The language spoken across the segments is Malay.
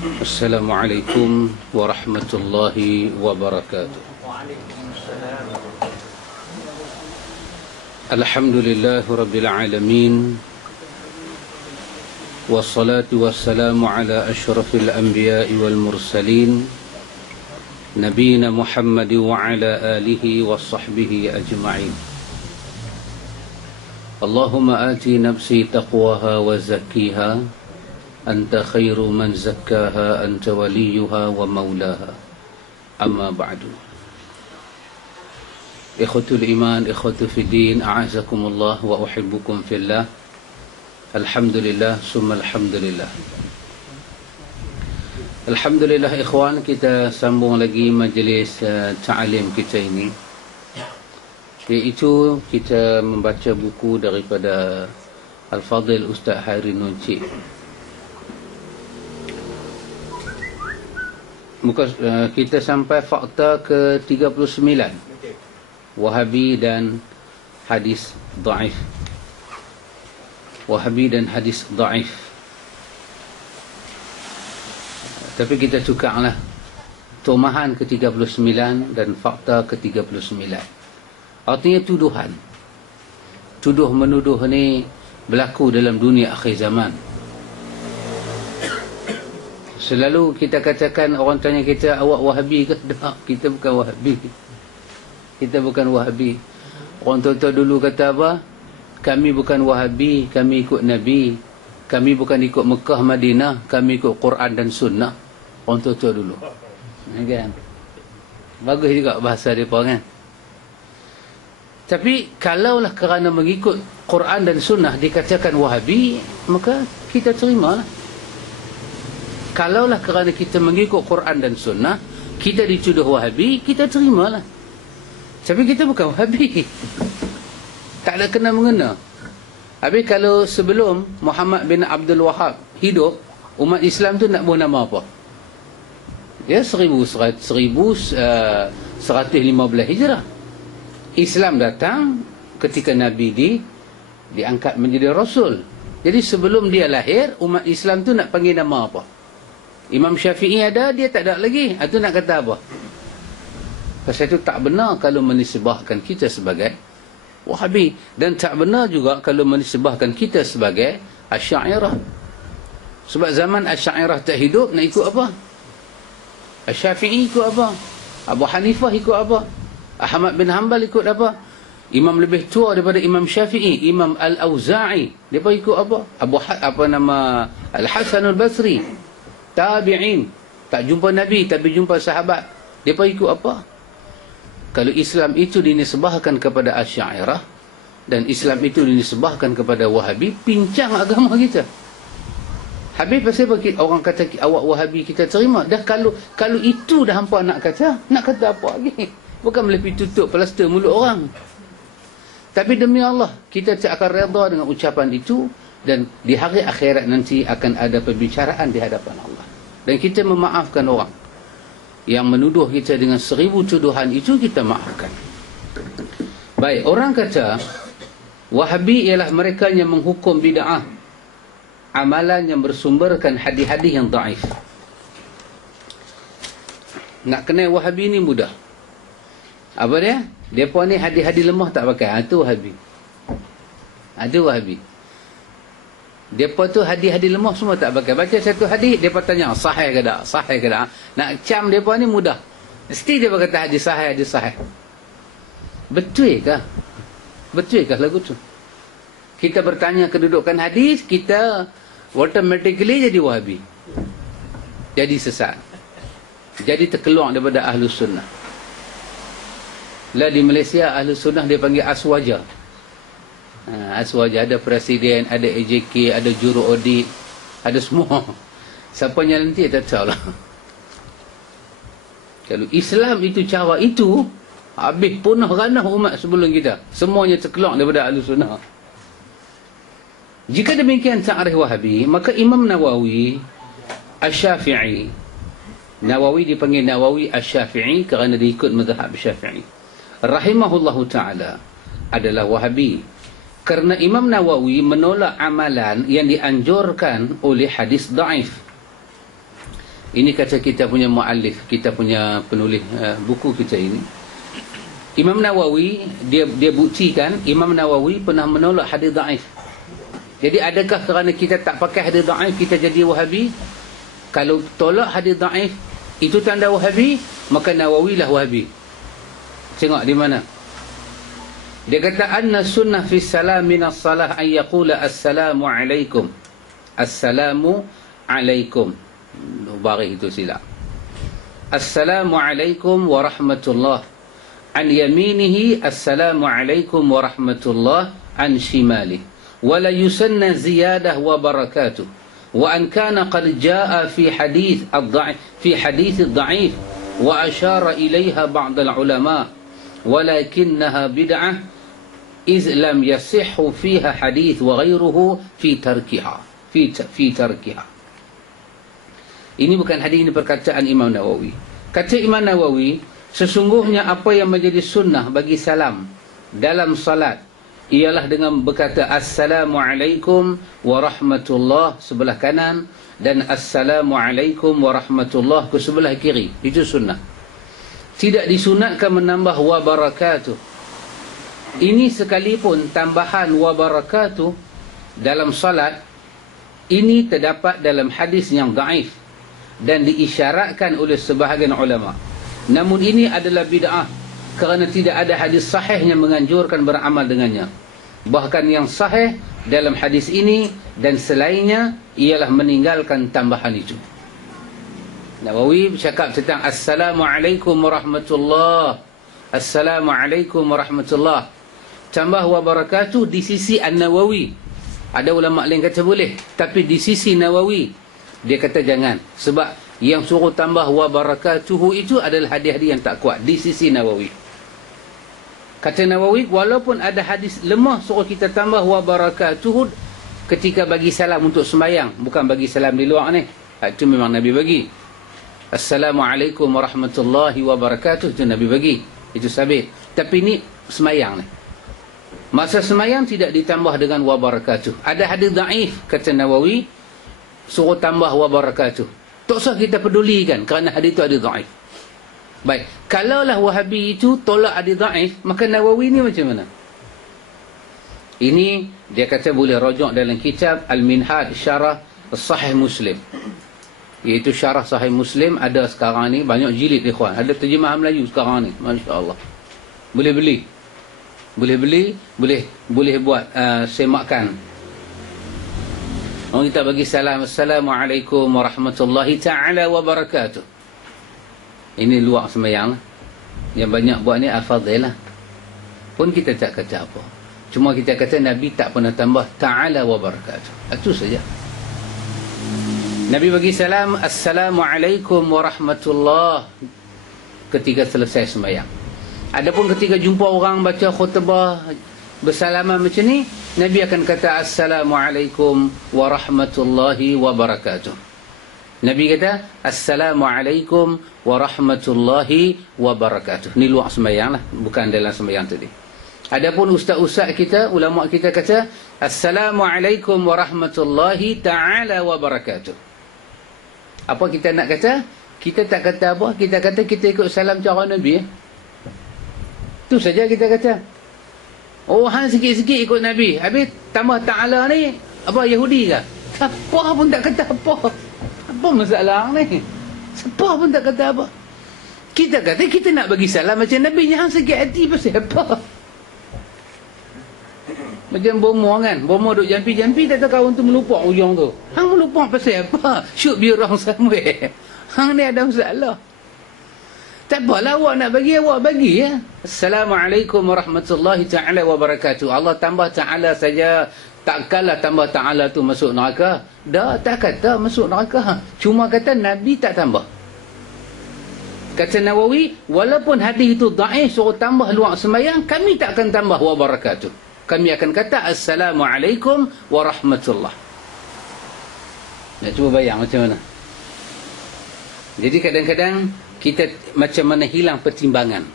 Assalamualaikum warahmatullahi wabarakatuh. Alhamdulillah rabbil alamin. Wassalatu wassalamu ala asyrafil anbiya'i wal mursalin Nabiyina Muhammad wa ala alihi wa sahbihi ajma'in. Allahumma ati nafsi taqwaha wa zakkiha Anta khairu man zakkaha anta waliyuha wa maulaha. Amma ba'du. Ikhwatul iman, ikhwatul fiddin, a'azakumullah wa uhibbukum fillah. Alhamdulillah, summa alhamdulillah. Alhamdulillah ikhwan, kita sambung lagi majlis ta'alim kita ini, iaitu kita membaca buku daripada Al-Fadhil Ustaz Hairi Nuncik. Kita sampai fakta ke-39, Wahabi dan hadis dhaif. Wahabi dan hadis dhaif. Tapi kita tukarlah tomahan ke-39 dan fakta ke-39. Artinya tuduhan. Tuduh menuduh ni berlaku dalam dunia akhir zaman. Selalu kita katakan, orang tanya kita, awak Wahabi ke? Tak, kita bukan Wahabi. Kita bukan Wahabi. Orang tua-tua dulu kata apa? Kami bukan Wahabi, kami ikut Nabi. Kami bukan ikut Mekah, Madinah, kami ikut Quran dan Sunnah. Orang tua-tua dulu. Kan? Bagus juga bahasa mereka kan? Tapi kalaulah kerana mengikut Quran dan Sunnah dikatakan Wahabi, maka kita terimalah. Kalaulah kerana kita mengikut Quran dan Sunnah kita dituduh Wahabi, kita terimalah. Tapi kita bukan Wahabi. Tak ada kena-mengena. Habis kalau sebelum Muhammad bin Abdul Wahab hidup, umat Islam tu nak buat nama apa? Ya, 1115 Hijrah. Islam datang ketika Nabi diangkat menjadi Rasul. Jadi sebelum dia lahir, umat Islam tu nak panggil nama apa? Imam Syafi'i ada, dia tak ada lagi. Itu nak kata apa? Pasal itu tak benar kalau menisbahkan kita sebagai Wahabi. Dan tak benar juga kalau menisbahkan kita sebagai Asy'ariyah. Sebab zaman Asy'ariyah tak hidup, nak ikut apa? Syafi'i ikut apa? Abu Hanifah ikut apa? Ahmad bin Hanbal ikut apa? Imam lebih tua daripada Imam Syafi'i, Imam Al-Auza'i, dia ikut apa? Al-Hasan Al-Basri. Tabi'in, tak jumpa Nabi tapi jumpa sahabat, mereka ikut apa? Kalau Islam itu dinisbahkan kepada Asy'ariyah dan Islam itu dinisbahkan kepada Wahabi, pincang agama kita. Habis pasal orang kata awak Wahabi, kita terima. Dah kalau itu dah hampa nak kata apa lagi? Bukan boleh tutup plaster mulut orang. Tapi demi Allah, kita tak akan redha dengan ucapan itu. Dan di hari akhirat nanti akan ada perbicaraan di hadapan Allah. Dan kita memaafkan orang yang menuduh kita dengan 1000 tuduhan, itu kita maafkan. Baik, orang kata Wahabi ialah mereka yang menghukum bid'ah, amalan yang bersumberkan hadis-hadis yang dhaif. Nak kenal Wahabi ni mudah. Apa dia? Depa ni hadis-hadis lemah tak pakai. Itu Wahabi. Ada Wahabi. Depa tu hadis-hadis lemah semua tak pakai. Baca satu hadis, depa tanya sahih ke tak? Sahih ke tak? Nak cam depa ni mudah. Mesti depa kata hadis sahih, hadis sahih. Betul ke? Betul ke lagu tu? Kita bertanya kedudukan hadis, kita automatically jadi Wahabi. Jadi sesat. Jadi terkeluar daripada Ahlus Sunnah. Lah di Malaysia Ahlus Sunnah dia panggil Aswaja. Aswaja, ada presiden, ada AJK, ada juru audit, ada semua. Siapa yang nanti tak tahu lah. Kalau Islam itu cara itu, habis punah ranah umat sebelum kita. Semuanya terkeluar daripada Ahlus Sunnah. Jika demikian ta'rif Wahabi, maka Imam Nawawi Asy-Syafi'i, Nawawi dipanggil Nawawi Asy-Syafi'i kerana dia ikut mazhab Syafi'i, rahimahullahu ta'ala, adalah Wahabi. Kerana Imam Nawawi menolak amalan yang dianjurkan oleh hadis dhaif. Ini kata kita punya muallif, kita punya penulis buku kita ini. Imam Nawawi dia buktikan Imam Nawawi pernah menolak hadis dhaif. Jadi adakah kerana kita tak pakai hadis dhaif kita jadi Wahabi? Kalau tolak hadis dhaif itu tanda Wahabi, maka Nawawi lah Wahabi. Tengok di mana. Dia kata anna sunnah fi salam min as-salah an yaqula assalamu alaikum. Assalamu alaikum. Baris itu silap. Assalamu alaikum warahmatullah. An yaminihi assalamu alaikum warahmatullah an shimalihi. Wala yusanna ziyadah wa barakatuh. Wa an kana qad jaa fi hadith ad-dha'if wa ashara ilayha ba'd al-ulama walakinnaha bid'ah iz lam yasihhu fiha hadith wa ghayruhu fi tarkiha. Ini bukan hadis, ini perkataan Imam Nawawi. Kata Imam Nawawi, sesungguhnya apa yang menjadi sunnah bagi salam dalam salat ialah dengan berkata Assalamualaikum warahmatullah sebelah kanan dan Assalamualaikum warahmatullah ke sebelah kiri. Itu sunnah. Tidak disunatkan menambah wa barakatuh. Ini sekalipun tambahan wa barakatuh dalam salat ini terdapat dalam hadis yang dhaif dan diisyaratkan oleh sebahagian ulama. Namun ini adalah bid'ah kerana tidak ada hadis sahih yang menganjurkan beramal dengannya. Bahkan yang sahih dalam hadis ini dan selainnya ialah meninggalkan tambahan itu. Nawawi bercakap tentang Assalamualaikum warahmatullah. Assalamualaikum warahmatullah. Tambah wa barakatuh di sisi An-Nawawi. Ada ulama lain kata boleh, tapi di sisi Nawawi dia kata jangan, sebab yang suruh tambah wa barakatuhu itu adalah hadis-hadis yang tak kuat di sisi Nawawi. Kata Nawawi, walaupun ada hadis lemah suruh kita tambah wa barakatuhu ketika bagi salam untuk sembahyang, bukan bagi salam di luar ni. Itu memang Nabi bagi. Assalamualaikum warahmatullahi wabarakatuh, itu Nabi bagi. Itu sabit. Tapi ni sembahyang ni. Masa sembahyang tidak ditambah dengan wa barakatuh. Ada hadis dhaif kata Nawawi suruh tambah wa barakatuh. Tak usah kita pedulikan kerana hadis itu hadis dhaif. Baik, kalaulah Wahabi itu tolak hadis dhaif, maka Nawawi ni macam mana? Ini dia kata boleh rujuk dalam kitab Al-Minhaj Syarah Sahih Muslim. Iaitu Syarah Sahih Muslim ada sekarang ni banyak jilid ikhwan. Ada terjemahan Melayu sekarang ni, masya-Allah. Boleh beli. Boleh beli, boleh buat semakan. Orang kita bagi salam, Assalamualaikum warahmatullahi ta'ala wabarakatuh. Ini luar sembahyang. Yang banyak buat ni al-fadhil lah. Pun kita tak kata apa. Cuma kita kata Nabi tak pernah tambah ta'ala wabarakatuh. Itu saja. Nabi bagi salam, Assalamualaikum warahmatullahi ketika selesai sembahyang. Adapun ketika jumpa orang baca khutbah bersalaman macam ni, Nabi akan kata Assalamualaikum warahmatullahi wabarakatuh. Nabi kata Assalamualaikum warahmatullahi wabarakatuh. Ni luar sembahyang lah, bukan dalam sembahyang tadi. Adapun ustaz-ustaz kita, ulama kita kata Assalamualaikum warahmatullahi ta'ala wabarakatuh. Apa kita nak kata? Kita tak kata apa? Kita kata kita ikut salam cara Nabi. Itu saja kita kata. Oh, hang sikit-sikit ikut Nabi. Habis tambah ta'ala ni, apa Yahudi ke? Apa pun tak kata apa. Apa masalah ni? Siapa pun tak kata apa. Kita kata kita nak bagi salam macam Nabi. Hang sakit hati pasal apa? Macam bomo kan. Bomo duk jampi-jampi, tak tahu kawan tu melupak ujung tu. Hang melupak pasal apa? Should be wrong somewhere. Hang ni ada masalah. Tak apalah, awak nak bagi, awak bagi ya. Assalamualaikum warahmatullahi ta'ala wabarakatuh. Allah tambah ta'ala saja. Takkanlah tambah ta'ala tu masuk neraka. Dah, tak kata masuk neraka. Cuma kata Nabi tak tambah. Kata Nawawi, walaupun hadis itu dhaif suruh tambah luar sembahyang, kami tak akan tambah wabarakatuh. Kami akan kata Assalamualaikum warahmatullah. Nak cuba bayang macam mana? Jadi kadang-kadang kita macam mana hilang pertimbangan.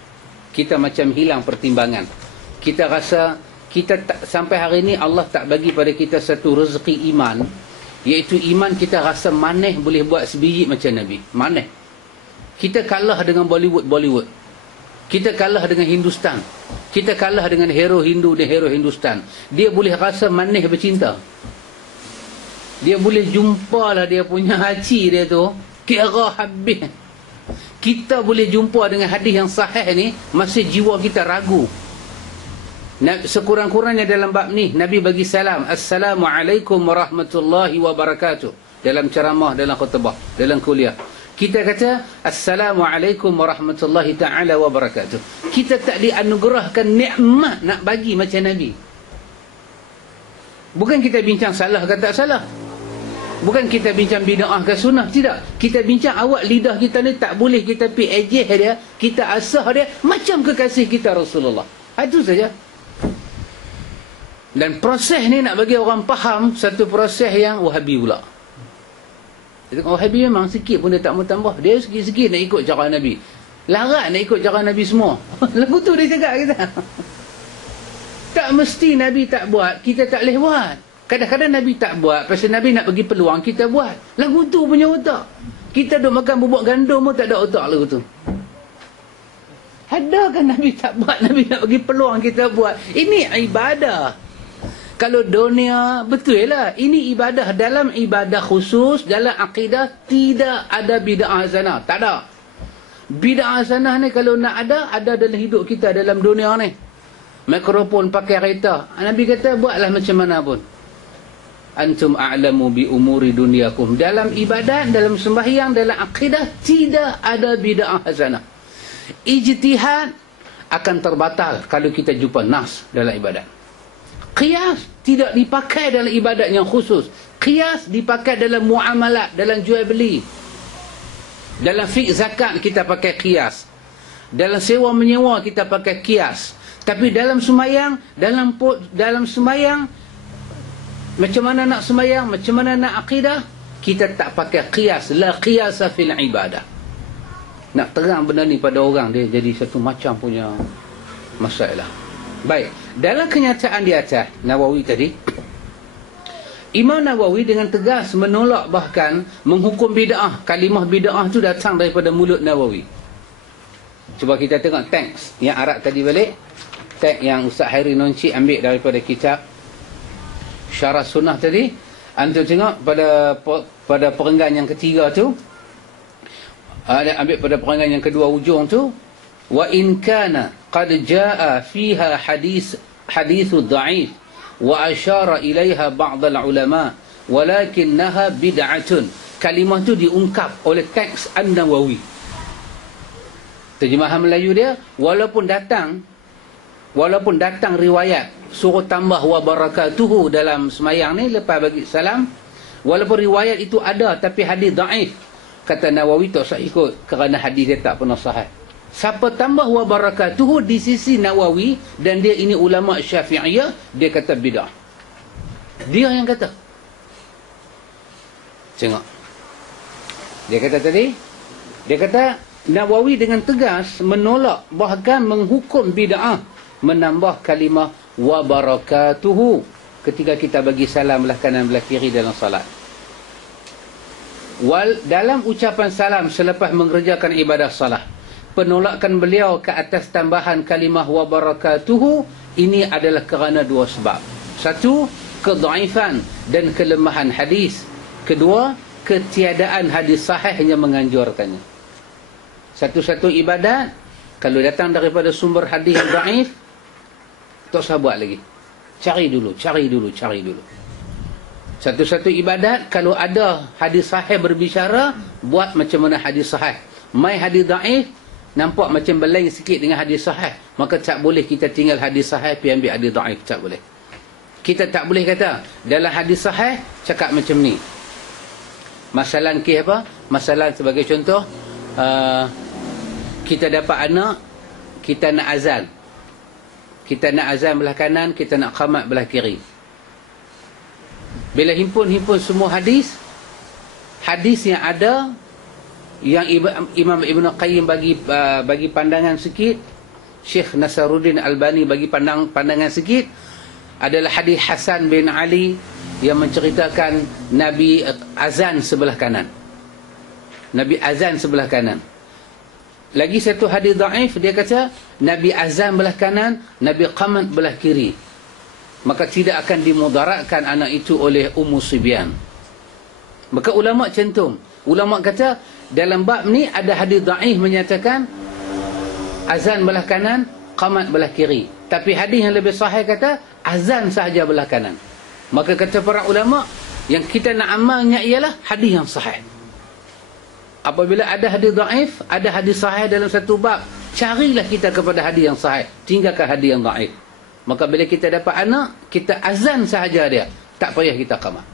Kita macam hilang pertimbangan. Kita rasa kita tak, sampai hari ini Allah tak bagi pada kita satu rezeki iman Iaitu iman kita rasa maneh boleh buat sebiji macam Nabi. Maneh. Kita kalah dengan Bollywood. Kita kalah dengan Hindustan. Kita kalah dengan hero Hindu dan hero Hindustan. Dia boleh rasa maneh bercinta. Dia boleh jumpa lah dia punya haji dia tu. Kira habis. Kita boleh jumpa dengan hadis yang sahih ni, masih jiwa kita ragu. Sekurang-kurangnya dalam bab ni Nabi bagi salam, Assalamualaikum warahmatullahi wabarakatuh, dalam ceramah, dalam khutbah, dalam kuliah. Kita kata Assalamualaikum warahmatullahi ta'ala wabarakatuh. Kita tak dianugerahkan nikmat nak bagi macam Nabi. Bukan kita bincang salah ke tak salah, bukan kita bincang bid'ah ke sunnah, tidak. Kita bincang awak lidah kita ni tak boleh kita pi ejeh dia, kita asah dia macam kekasih kita Rasulullah. Itu saja. Dan proses ni nak bagi orang faham satu proses yang Wahabi pula. Wahabi memang sikit pun dia tak mau tambah. Dia sikit-sikit nak ikut cara Nabi. Larat nak ikut cara Nabi semua. Lagu tu dia cakap kita. Tak mesti Nabi tak buat, kita tak boleh buat. Kadang-kadang Nabi tak buat, pasal Nabi nak bagi peluang, kita buat. Lagu tu punya otak. Kita duk makan bubuk gandum pun tak ada otak lagu tu. Ada kan Nabi tak buat, Nabi nak bagi peluang kita buat. Ini ibadah. Kalau dunia, betul lah. Ini ibadah. Dalam ibadah khusus, dalam akidah, tidak ada bid'ah hasanah. Tak ada. Bid'ah hasanah ni kalau nak ada dalam hidup kita, dalam dunia ni. Mikrofon pakai kereta. Nabi kata, buatlah macam mana pun. Antum a'lamu bi umuri dunyakum. Dalam ibadat, dalam sembahyang, dalam akidah, tidak ada bid'ah hasanah. Ijtihad akan terbatal kalau kita jumpa nas dalam ibadat. Qiyas tidak dipakai dalam ibadat yang khusus. Qiyas dipakai dalam muamalat, dalam jual beli. Dalam fiqh zakat kita pakai qiyas. Dalam sewa menyewa kita pakai qiyas. Tapi dalam sembahyang, dalam sembahyang, macam mana nak sembahyang, macam mana nak akidah, kita tak pakai qiyas. La qiyasa fil ibadah. Nak terang benda ni pada orang, dia jadi satu macam punya masalah. Baik, dalam kenyataan di atas Nawawi tadi, Imam Nawawi dengan tegas menolak, bahkan menghukum bid'ah. Kalimah bid'ah tu datang daripada mulut Nawawi. Cuba kita tengok teks yang Arab tadi balik. Teks yang Ustaz Hairi Nonci ambil daripada kitab Syarah Sunnah tadi. Antum tengok pada perenggan yang ketiga tu, ambil pada perenggan yang kedua ujung tu, wa in kana qad jaa fiha hadithu dha'if wa asyara ilaiha ba'd al-ulama walakinnaha bid'atun. Kalimah tu diungkap oleh teks An-Nawawi. Terjemahan Melayu dia, walaupun datang riwayat suruh tambah wa barakatuhu dalam semayang ni lepas bagi salam, walaupun riwayat itu ada tapi hadis dhaif, kata Nawawi tak usah ikut kerana hadis dia tak pernah sahih. Siapa tambah wa barakatuhu di sisi Nawawi, dan dia ini ulama Syafi'iyah, dia kata bid'ah. Dia yang kata. Tengok. Dia kata tadi, dia kata Nawawi dengan tegas menolak, bahkan menghukum bid'ah, menambah kalimah wa barakatuhu ketika kita bagi salam belah kanan belah kiri dalam salat. Dalam ucapan salam selepas mengerjakan ibadah salat, penolakan beliau ke atas tambahan kalimah wa barakatuhu ini adalah kerana dua sebab. Satu, kedhaifan dan kelemahan hadis. Kedua, ketiadaan hadis sahih yang menganjurkannya. Satu-satu ibadat kalau datang daripada sumber hadis yang dhaif, tak usah buat lagi. Cari dulu. Satu-satu ibadat kalau ada hadis sahih berbicara, buat macam mana hadis sahih. Mai hadis dhaif nampak macam berlain sikit dengan hadis sahih, maka tak boleh kita tinggal hadis sahih pergi ambil hadis dhaif, tak boleh. Kita tak boleh kata dalam hadis sahih cakap macam ni. Masalah ke apa? Masalah sebagai contoh, kita dapat anak, kita nak azan. Kita nak azan belah kanan, kita nak qamat belah kiri. Bila himpun semua hadis yang ada, yang Imam Ibn Qayyim bagi pandangan sikit, Syekh Nasaruddin Albani bagi pandangan sikit, adalah hadis Hasan bin Ali yang menceritakan Nabi azan sebelah kanan. Nabi azan sebelah kanan. Lagi satu hadis dhaif, dia kata Nabi azan belah kanan, Nabi qamat belah kiri. Maka tidak akan dimudaratkan anak itu oleh Ummu Sibyan. Maka ulama cantum. Ulama kata dalam bab ni ada hadis dhaif menyatakan azan belah kanan, qamat belah kiri. Tapi hadis yang lebih sahih kata azan sahaja belah kanan. Maka kata para ulama, yang kita nak amalnya ialah hadis yang sahih. Apabila ada hadis dhaif, ada hadis sahih dalam satu bab, carilah kita kepada hadis yang sahih, tinggalkan hadis yang dhaif. Maka bila kita dapat anak, kita azan sahaja dia, tak payah kita qamat.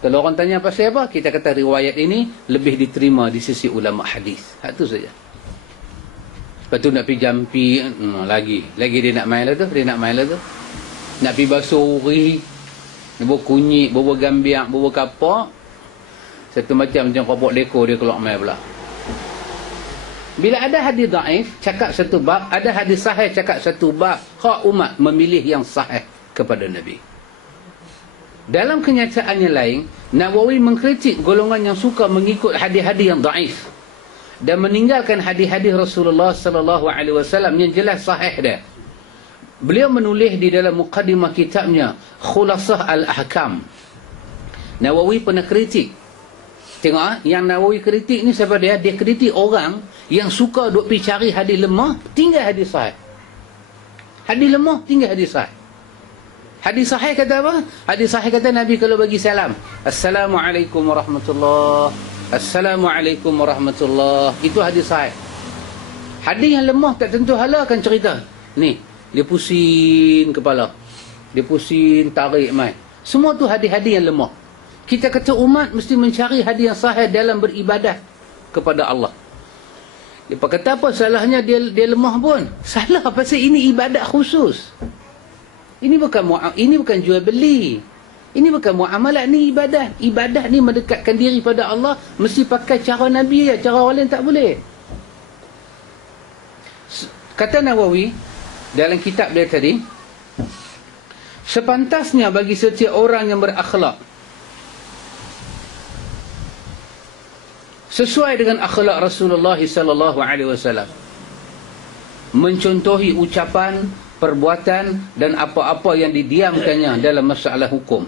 Kalau orang tanya pasal apa, kita kata riwayat ini lebih diterima di sisi ulama hadis. Itu saja. Lepas tu nak pergi jampi, lagi dia nak main lah tu, nak pergi basuh uri, bawa kunyit, bawa gambiak, bawa kapak, satu macam kopok deko dia keluar main pula. Bila ada hadis dhaif cakap satu bab, ada hadis sahih cakap satu bab, hak umat memilih yang sahih kepada Nabi. Dalam kenyataannya lain, Nawawi mengkritik golongan yang suka mengikut hadis-hadis yang dhaif dan meninggalkan hadis-hadis Rasulullah sallallahu alaihi wasallam yang jelas sahih dia. Beliau menulis di dalam muqaddimah kitabnya Khulasah Al-Ahkam. Nawawi pernah kritik. Tengok, yang Nawawi kritik ni siapa dia? Dia kritik orang yang suka duk pergi cari hadis lemah, tinggal hadis sahih. Hadis lemah, tinggal hadis sahih. Hadis sahih kata apa? Hadis sahih kata Nabi kalau bagi salam, Assalamualaikum warahmatullahi, Assalamualaikum warahmatullahi. Itu hadis sahih. Hadis yang lemah tak tentu hala akan cerita. Ni, dia pusing kepala, dia pusing tarik mai. Semua tu hadis-hadis yang lemah. Kita kata umat mesti mencari hadis yang sahih dalam beribadah kepada Allah. Dia kata apa salahnya dia lemah pun? Salah pasal ini ibadat khusus. Ini bukan jual beli. Ini bukan muamalat, ni ibadah. Ibadah ni mendekatkan diri pada Allah mesti pakai cara Nabi ya, cara orang lain tak boleh. Kata Nawawi dalam kitab dia tadi, sepantasnya bagi setiap orang yang berakhlak sesuai dengan akhlak Rasulullah sallallahu alaihi wasallam, mencontohi ucapan, perbuatan dan apa-apa yang didiamkannya dalam masalah hukum.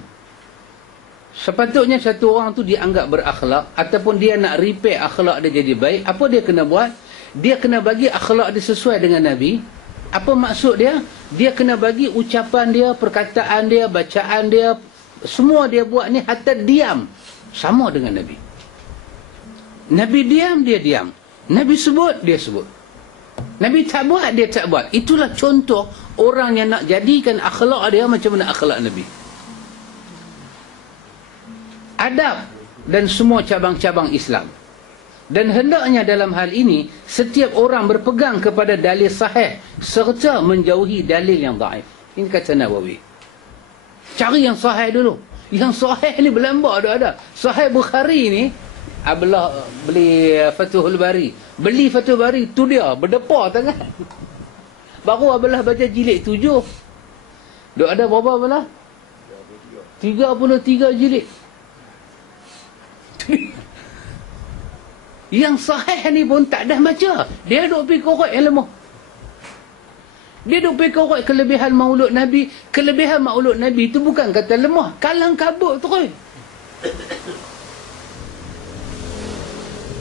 Sepatutnya satu orang tu dianggap berakhlak ataupun dia nak repair akhlak dia jadi baik, apa dia kena buat? Dia kena bagi akhlak dia sesuai dengan Nabi. Apa maksud dia? Dia kena bagi ucapan dia, perkataan dia, bacaan dia, semua dia buat ni hatta diam sama dengan Nabi. Nabi diam, dia diam. Nabi sebut, dia sebut. Nabi tak buat, dia tak buat. Itulah contoh orang yang nak jadikan akhlak dia macam mana akhlak Nabi. Adab dan semua cabang-cabang Islam. Dan hendaknya dalam hal ini, setiap orang berpegang kepada dalil sahih serta menjauhi dalil yang dhaif. Ini kata Nawawi. Cari yang sahih dulu. Yang sahih ni berlambak ada. Sahih Bukhari ni, Abdullah beli Fathul Bari. Beli Fathul Bari, tu dia berdepar tangan. Baru Abdullah baca jilid 7. Duk ada berapa Abdullah? 33 jilid. Yang sahih ni pun tak dah baca. Dia duk pergi korek yang lemah. Dia duk pergi korek kelebihan maulud Nabi. Kelebihan maulud Nabi tu bukan kata lemah, kalang kabut terus.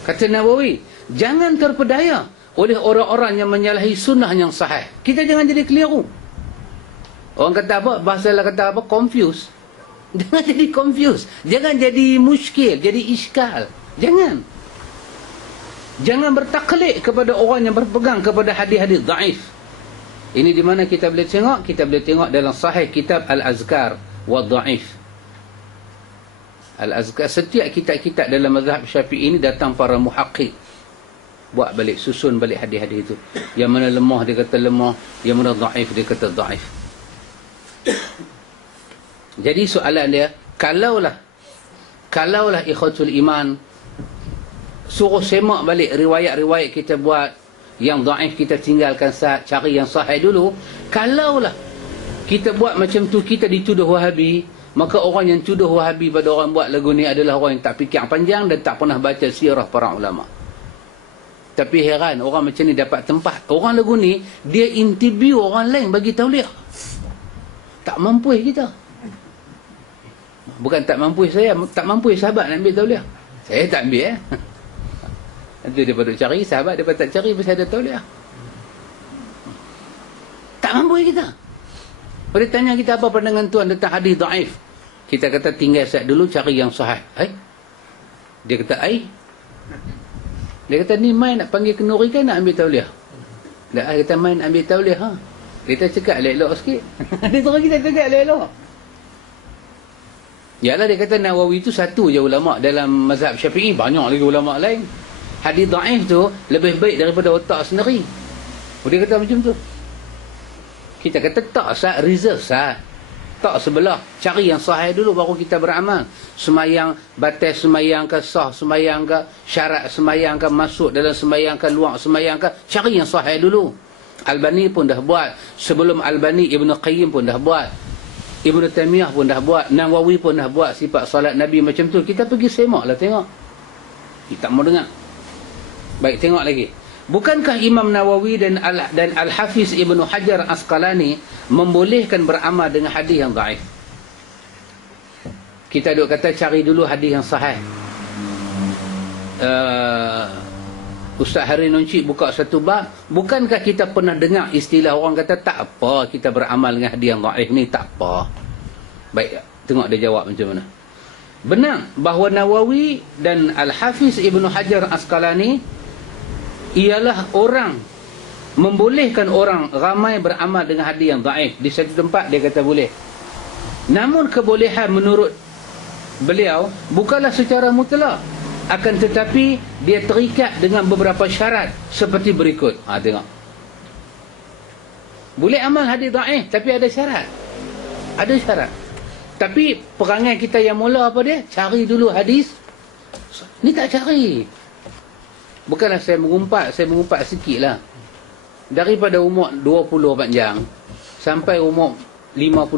Kata Nawawi, jangan terpedaya oleh orang-orang yang menyalahi sunnah yang sahih. Kita jangan jadi keliru. Orang kata apa? Bahasa lah kata apa? Confuse. Jangan jadi confuse. Jangan jadi muskil, jadi iskal. Jangan. Jangan bertaklid kepada orang yang berpegang kepada hadis-hadis dhaif. Ini di mana kita boleh tengok? Kita boleh tengok dalam sahih kitab Al-Azkar wa Dhaif. Al-Azkar, setiap kitab-kitab dalam mazhab Syafi'i ini datang para muhaqqiq. Buat balik, susun balik hadis-hadis itu. Yang mana lemah dia kata lemah, yang mana dhaif dia kata dhaif. Jadi soalan dia, kalaulah ikhwatul iman suruh semak balik riwayat-riwayat kita buat, yang dhaif kita tinggalkan, cari yang sahih dulu. Kalaulah kita buat macam tu, kita dituduh Wahabi. Maka orang yang tuduh Wahabi pada orang buat lagu ni adalah orang yang tak fikir panjang dan tak pernah baca sirah para ulama. Tapi heran, orang macam ni dapat tempat. Orang lagu ni, dia interview orang lain bagi tauliah. Tak mampu kita. Bukan tak mampu saya, tak mampu sahabat nak ambil tauliah. Saya tak ambil Nanti dia patut cari, sahabat dia patut tak cari pasal ada tauliah. Tak mampu kita. Pada tanya kita apa pandangan tuan tentang hadis dhaif, kita kata tinggal set dulu cari yang sahih. Dia kata dia kata ni main nak panggil kenduri kan nak ambil tauliah. Dia kata main ambil tauliah Kita cakap elok-elok sikit. Dia terus kita cakap elok-elok. Yalah, dia kata Nawawi itu satu je ulama dalam mazhab Syafi'i, banyak lagi ulama lain. Hadis dhaif tu lebih baik daripada otak sendiri. Dia kata macam tu. Kita kata tak sah, reserve sah. Tak sebelah. Cari yang sahih dulu baru kita beramal. Semayang batas, semayang ke sah, semayang ke syarat, semayang ke masuk dalam semayang ke luar semayang ke. Cari yang sahih dulu. Albani pun dah buat. Sebelum Albani, Ibn Qayyim pun dah buat. Ibn Taymiyah pun dah buat. Nawawi pun dah buat sifat salat Nabi macam tu. Kita pergi semak lah tengok. Kita mau dengar. Baik, tengok lagi. Bukankah Imam Nawawi dan Al-Hafiz Ibn Hajar Asqalani membolehkan beramal dengan hadis yang dhaif? Kita duk kata cari dulu hadis yang sahih. Ustaz Hari Nonci buka satu bab. Bukankah kita pernah dengar istilah orang kata tak apa kita beramal dengan hadis yang dhaif ni, tak apa. Baik, tengok dia jawab macam mana. Benar bahawa Nawawi dan Al-Hafiz Ibn Hajar Asqalani ialah orang membolehkan orang ramai beramal dengan hadis yang dhaif. Di satu tempat dia kata boleh. Namun kebolehan menurut beliau bukanlah secara mutlak, akan tetapi dia terikat dengan beberapa syarat seperti berikut. Tengok. Boleh amal hadis dhaif tapi ada syarat. Ada syarat. Tapi perangai kita yang mula apa dia? Cari dulu hadis. Ni tak cari. Bukanlah saya mengumpat sikit lah. Daripada umur 20 panjang sampai umur 55,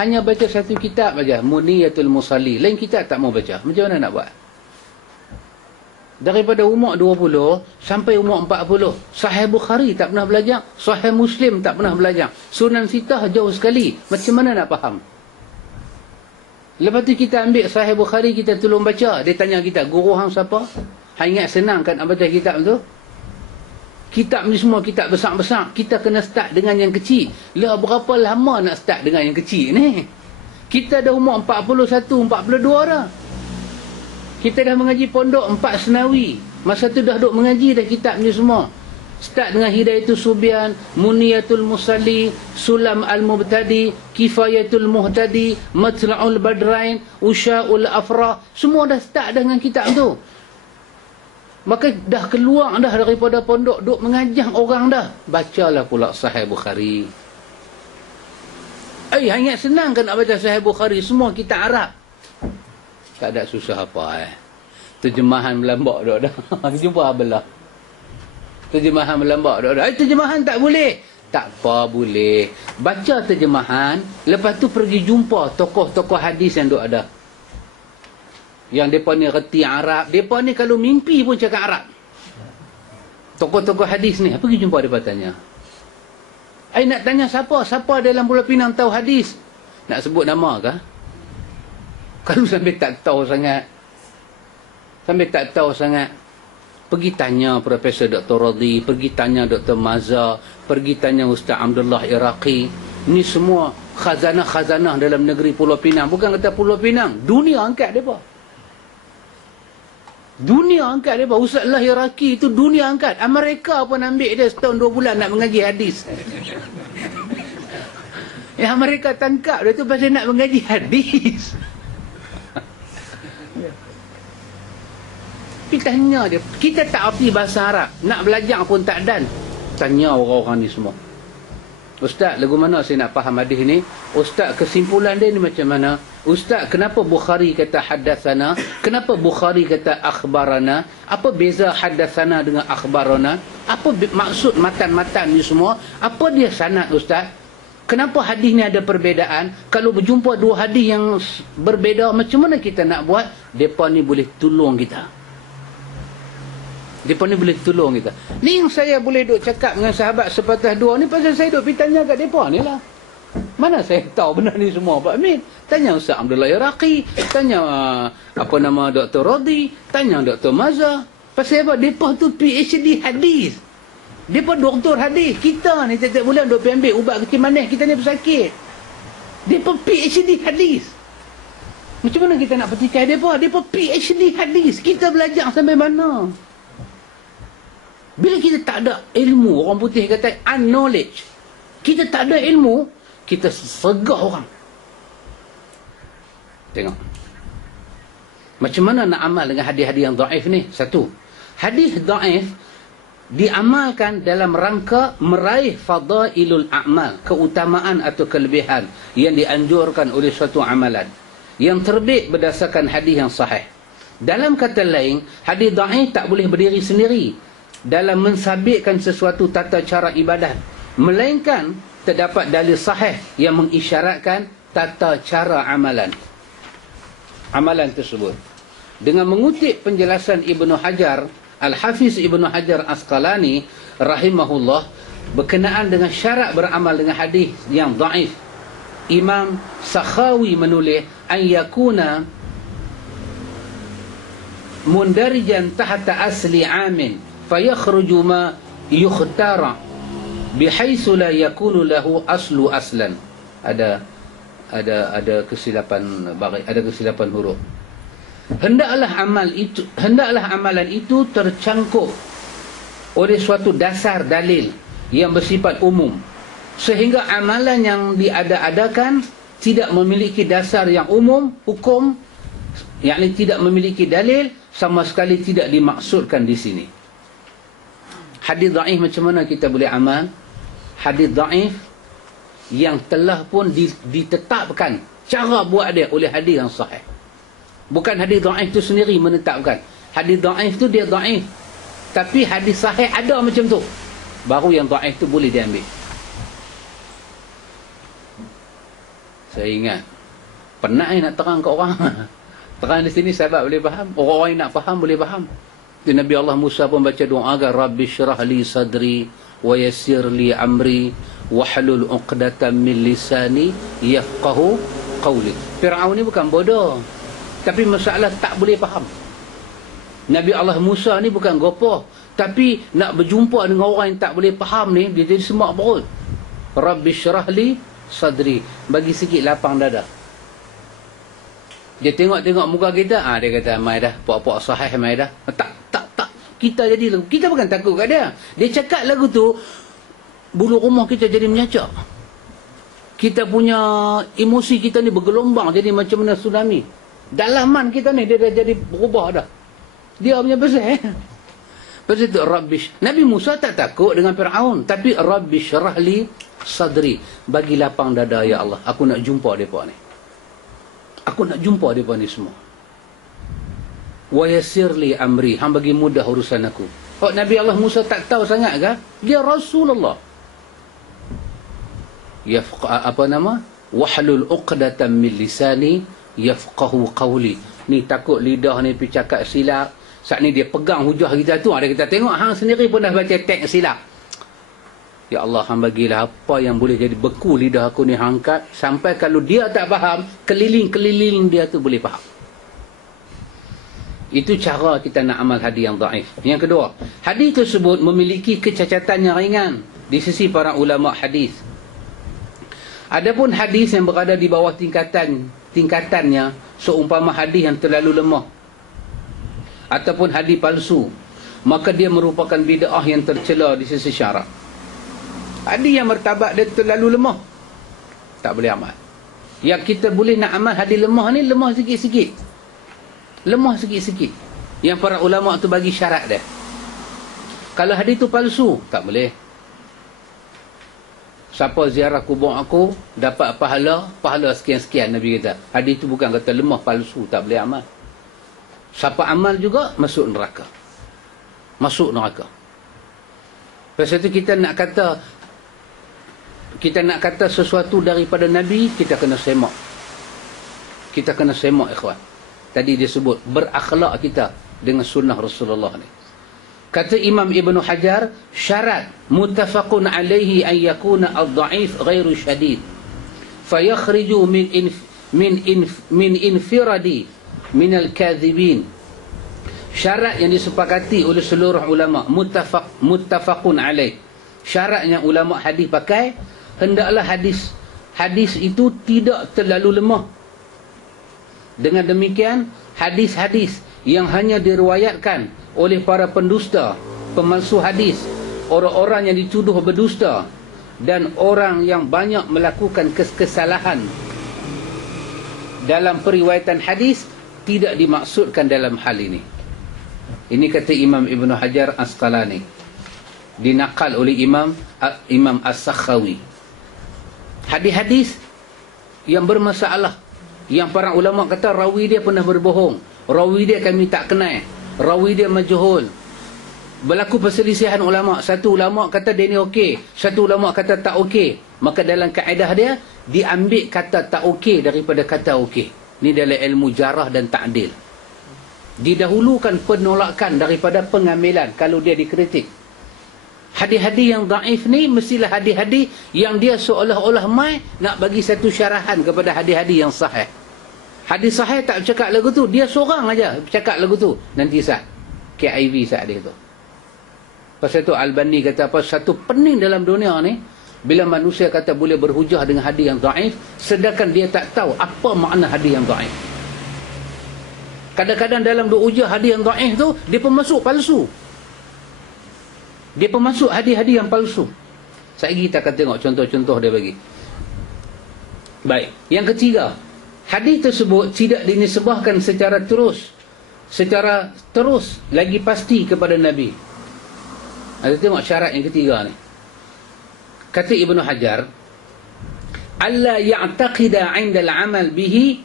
hanya baca satu kitab saja, Muniyatul Musalli. Lain kitab tak mau baca. Macam mana nak buat? Daripada umur 20 sampai umur 40, Sahih Bukhari tak pernah belajar, Sahih Muslim tak pernah belajar, Sunan Sitah jauh sekali. Macam mana nak faham? Lepas tu kita ambil Sahih Bukhari, kita tolong baca. Dia tanya kita, guru hang siapa? Hang ingat senang kan nak baca kitab tu? Kitab ni semua kitab besar-besar. Kita kena start dengan yang kecil. Lah berapa lama nak start dengan yang kecil ni? Kita dah umur 41, 42 dah. Kita dah mengaji pondok 4 senawi. Masa tu dah duk mengaji dah kitab ni semua. Start dengan Hidayatul Subyan, Muniyatul Musalli, Sulam Al-Mubtadi, Kifayatul Muhtadi, Matla'ul Badrain, Usya'ul Afrah. Semua dah start dengan kitab tu. Maka dah keluar dah daripada pondok, duk mengajar orang dah. Bacalah pula Sahih Bukhari. Ingat senang kan nak baca Sahih Bukhari? Semua kita Arab. Tak ada susah apa Terjemahan melambak dah. Jumpa belah. Terjemahan melambak dah. Terjemahan tak boleh. Tak apa, boleh. Baca terjemahan, lepas tu pergi jumpa tokoh-tokoh hadis yang duk ada. Yang mereka ni reti Arab. Mereka ni kalau mimpi pun cakap Arab. Tokoh-tokoh hadis ni. Pergi jumpa mereka tanya. Nak tanya siapa? Siapa dalam Pulau Pinang tahu hadis? Nak sebut nama kah? Kalau sampai tak tahu sangat. Pergi tanya Profesor Dr. Radhi. Pergi tanya Dr. Maza. Pergi tanya Ustaz Abdullah Iraqi. Ini semua khazanah-khazanah dalam negeri Pulau Pinang. Bukan kata Pulau Pinang. Dunia angkat mereka. Dunia angkat dia. Ustaz Allah Iraqi itu dunia angkat. Amerika pun ambil dia setahun 2 bulan nak mengaji hadis. Yang Amerika tangkap dia tu pasal nak mengaji hadis. Tapi tanya dia. Kita tak erti bahasa Arab. Nak belajar pun tak dan. Tanya orang-orang ni semua. Ustaz, lagu mana saya nak faham hadis ni? Ustaz, kesimpulan dia ni macam mana? Ustaz, kenapa Bukhari kata haddatsana? Kenapa Bukhari kata akhbarana? Apa beza haddatsana dengan akhbarana? Apa maksud matan-matan ni semua? Apa dia sanad, Ustaz? Kenapa hadis ni ada perbezaan? Kalau berjumpa dua hadis yang berbeza, macam mana kita nak buat? Depa ni boleh tolong kita. Depa ni boleh tolong kita. Ni yang saya boleh duk cakap dengan sahabat sepatah dua ni pasal saya duk pergi tanya kat depa ni lah. Mana saya tahu benda ni semua Pak Amin? Tanya Ustaz Abdullah Iraqi, tanya Dr. Rodi, tanya Dr. Mazhar. Pasal apa? Depa tu PhD hadis. Depa doktor hadis. Kita ni tiap-tiap bulan duk pergi ambil ubat kecil manis, kita ni pesakit. Depa PhD hadis. Macam mana kita nak petikai depa? Depa PhD hadis. Kita belajar sampai mana? Bila kita tak ada ilmu, orang putih kata unknowledge. Kita tak ada ilmu, kita segah orang. Tengok. Macam mana nak amal dengan hadis-hadis yang dhaif ni? Satu. Hadis dhaif diamalkan dalam rangka meraih fadailul a'mal, keutamaan atau kelebihan yang dianjurkan oleh suatu amalan yang terbit berdasarkan hadis yang sahih. Dalam kata lain, hadis dhaif tak boleh berdiri sendiri dalam mensabitkan sesuatu tata cara ibadat, melainkan terdapat dalil sahih yang mengisyaratkan tata cara amalan tersebut. Dengan mengutip penjelasan Ibnu Hajar, Al-Hafiz Ibnu Hajar Asqalani rahimahullah berkenaan dengan syarat beramal dengan hadis yang dhaif, Imam Sakhawi menulis an yakuna mundarijan tahta asli amin fayakhruju ma yukhtara bihaitsu la yakunu lahu aslu aslan. Ada kesilapan huruf. Hendaklah amalan itu tercangkup oleh suatu dasar dalil yang bersifat umum, sehingga amalan yang diada-adakan tidak memiliki dasar yang umum hukum, yakni tidak memiliki dalil, sama sekali tidak dimaksudkan di sini. Hadis dhaif macam mana kita boleh amal? Hadis dhaif yang telah pun ditetapkan cara buat dia oleh hadis yang sahih. Bukan hadis dhaif tu sendiri menetapkan. Hadis dhaif tu dia dhaif, tapi hadis sahih ada macam tu, baru yang dhaif tu boleh diambil. Saya ingat pernah nak terang ke orang terang di sini sahabat boleh faham, orang-orang yang nak faham boleh faham. Itu Nabi Allah Musa pun baca doa agar Rabbi syrah li sadri wa yassir li amri wahlul 'uqdatam min lisani yafqahu qawli. Firaun ni bukan bodoh, tapi masalah tak boleh faham. Nabi Allah Musa ni bukan gopoh, tapi nak berjumpa dengan orang yang tak boleh faham ni, dia jadi semak perut. Rabbi syrah li sadri, bagi sikit lapang dada. Dia tengok-tengok muka kita, dia kata mai dah, puak-puak sahih mai dah. Tak. Kita bukan takut kat dia. Dia cakap lagu tu, bulu rumah kita jadi menyacak. Kita punya emosi kita ni bergelombang, jadi macam mana tsunami. Dalaman kita ni dia dah jadi berubah dah. Dia punya besar. Pasal itu Nabi Musa tak takut dengan Firaun, tapi Rabbi syrah li sadri, bagi lapang dada ya Allah, aku nak jumpa depa ni. Aku nak jumpa depa ni semua. Wa yassir li amri, hang bagi mudah urusan aku. Oh, Nabi Allah Musa tak tahu sangat ke? Dia Rasulullah. Wahlul 'uqdatam min lisani yafqahu qawli. Ni takut lidah ni pergi cakap silap. Saat ni dia pegang hujah kita tu, ada kita tengok hang sendiri pun dah baca teks silap. Ya Allah, hang bagilah apa yang boleh jadi beku lidah aku ni, angkat sampai kalau dia tak faham, keliling-keliling dia tu boleh faham. Itu cara kita nak amal hadis yang dhaif. Yang kedua, hadis tersebut memiliki kecacatan yang ringan di sisi para ulama hadis. Adapun hadis yang berada di bawah tingkatannya, seumpama hadis yang terlalu lemah ataupun hadis palsu, maka dia merupakan bid'ah yang tercela di sisi syarak. Hadis yang martabat dia terlalu lemah, tak boleh amal. Yang kita boleh nak amal hadis lemah ni, lemah sikit-sikit. Lemah sikit-sikit. Yang para ulama tu bagi syarat dia. Kalau hadis tu palsu, tak boleh. Siapa ziarah kubur aku dapat pahala sekian-sekian, Nabi kata. Hadis tu bukan kata lemah, palsu, tak boleh amal. Siapa amal juga masuk neraka. Pasal tu kita nak kata kita nak kata sesuatu daripada Nabi, kita kena semak. Kita kena semak, ikhwan. Tadi dia sebut berakhlak kita dengan sunnah Rasulullah ni. Kata Imam Ibn Hajar, syarat muttafaqun alaihi an yakuna ad-dha'if ghairu syadid fayakhriju min infiradi min al-kadhibin. Syarat yang disepakati oleh seluruh ulama, muttafaqun alaih. Syarat yang ulama hadis pakai, hendaklah hadis itu tidak terlalu lemah. Dengan demikian, hadis-hadis yang hanya diriwayatkan oleh para pendusta, pemalsu hadis, orang-orang yang dituduh berdusta, dan orang yang banyak melakukan kesalahan dalam periwayatan hadis, tidak dimaksudkan dalam hal ini. Ini kata Imam Ibn Hajar Asqalani, dinakal oleh Imam As-Sakhawi. Hadis-hadis yang bermasalah, yang para ulama kata rawi dia pernah berbohong, rawi dia kami tak kenal, rawi dia majhul, berlaku perselisihan ulama. Satu ulama kata dia ni okey, satu ulama kata tak okey. Maka dalam kaedah dia, diambil kata tak okey daripada kata okey. Ni dalam ilmu jarah dan ta'dil. Didahulukan penolakan daripada pengambilan kalau dia dikritik. Hadis-hadis yang daif ni mestilah hadis-hadis yang dia seolah-olah mai nak bagi satu syarahan kepada hadis-hadis yang sahih. Hadis sahih tak bercakap lagu tu, dia seorang aja bercakap lagu tu, nanti sah. KIV sah dia tu. Pasal tu Albani kata apa, satu pening dalam dunia ni bila manusia kata boleh berhujah dengan hadis yang daif, sedangkan dia tak tahu apa makna hadis yang daif. Kadang-kadang dalam duk hujah hadis yang daif tu, dia pemasuk palsu. Dia pemasuk hadis-hadis yang palsu. Sekejap kita akan tengok contoh-contoh dia bagi. Baik, yang ketiga, hadis tersebut tidak dinisbahkan secara terus lagi pasti kepada Nabi. Kita tengok syarat yang ketiga ni. Kata Ibn Hajar, alla ya'taqida 'inda al-'amal bihi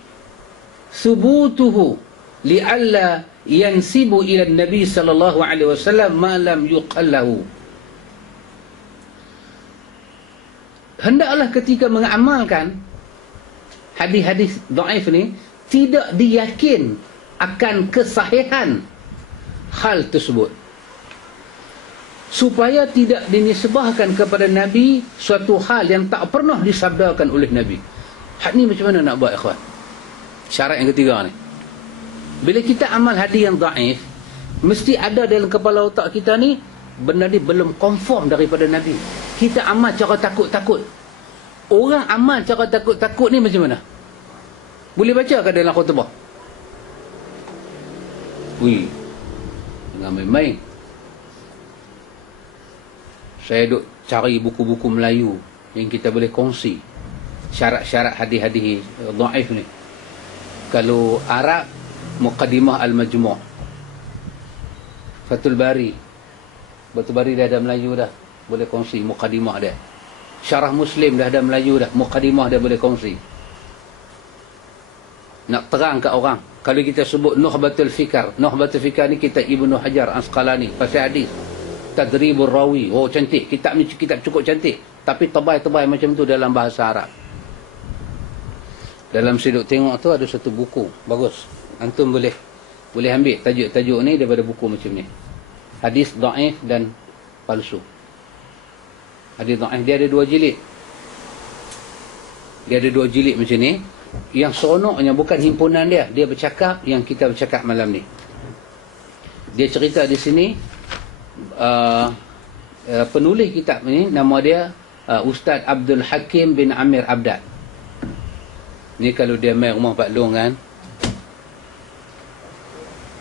thubutuhu li'alla yansibu ila Nabi sallallahu alaihi wasallam ma lam yuqallahu. Hendaklah ketika mengamalkan hadis-hadis dhaif ni, tidak diyakin akan kesahihan hal tersebut, supaya tidak dinisbahkan kepada Nabi suatu hal yang tak pernah disabdakan oleh Nabi. Hak ni macam mana nak buat, ikhwan? Syarat yang ketiga ni, bila kita amal hadis yang dhaif, mesti ada dalam kepala otak kita ni benda ni belum confirm daripada Nabi. Kita amal cara takut-takut. Orang amal cara takut-takut ni macam mana? Boleh baca ke dalam khutbah? Ui, jangan main-main. Saya duk cari buku-buku Melayu yang kita boleh kongsi syarat-syarat hadis-hadis dhaif ni. Kalau Arab, Muqaddimah Al-Majmu', Fathul Bari. Fathul Bari dah ada Melayu dah, boleh kongsi Muqaddimah dia. Syarah Muslim dah ada Melayu dah, Muqaddimah dia boleh kongsi. Nak terang kat orang, kalau kita sebut Nuhbatul Fikar, Nuhbatul Fikar ni kitab Ibn Hajar Asqalani pasal hadis. Tadribur Rawi, oh cantik, kitab ni kitab cukup cantik, tapi tebal-tebal macam tu dalam bahasa Arab. Dalam siduk tengok tu ada satu buku bagus, antum boleh ambil tajuk-tajuk ni daripada buku macam ni, hadis dhaif dan palsu. Hadis dhaif dia ada 2 jilid, dia ada 2 jilid macam ni. Yang seronoknya bukan himpunan dia bercakap yang kita bercakap malam ni. Dia cerita di sini, penulis kitab ni nama dia Ustaz Abdul Hakim bin Amir Abdad. Ni kalau dia main rumah Pak Long kan,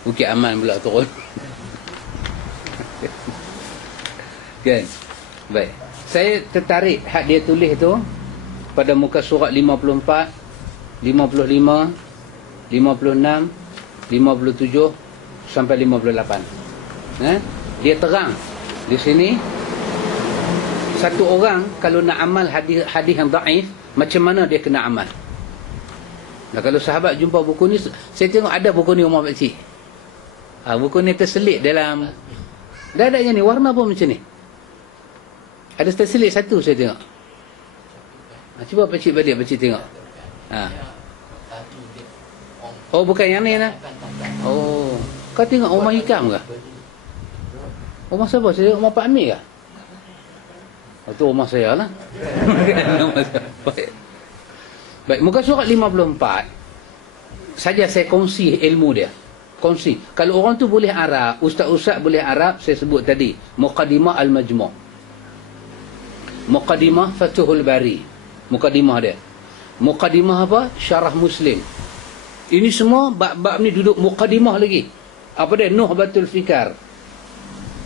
Bukit Aman pula turun. Kan? Baik. Saya tertarik hak dia tulis tu pada muka surat 54, 55, 56, 57 sampai 58. Dia terang di sini, satu orang kalau nak amal hadis yang dhaif, macam mana dia kena amal. Nah, kalau sahabat jumpa buku ni, saya tengok ada buku ni rumah Pak Cik. Buku ni terselit dalam, dah ada yang ni, warna pun macam ni. Ada terselit satu saya tengok. Cuba pakcik balik, pakcik tengok. Ha. Oh, bukan yang ni lah. Oh, kau tengok rumah hikam ke? Rumah siapa? Saya rumah Pak Amir ke? Oh, tu rumah saya lah. Baik. Baik, muka surat 54. Saja saya kongsi ilmu dia. Kongsi. Kalau orang tu boleh Arab, ustaz-ustaz boleh Arab, saya sebut tadi. Muqaddimah Al-Majmu'. Muqaddimah Fathul Bari. Muqaddimah dia. Muqaddimah apa? Syarah Muslim. Ini semua bab-bab ni duduk muqaddimah lagi. Apa dia? Nuhbatul Fikar.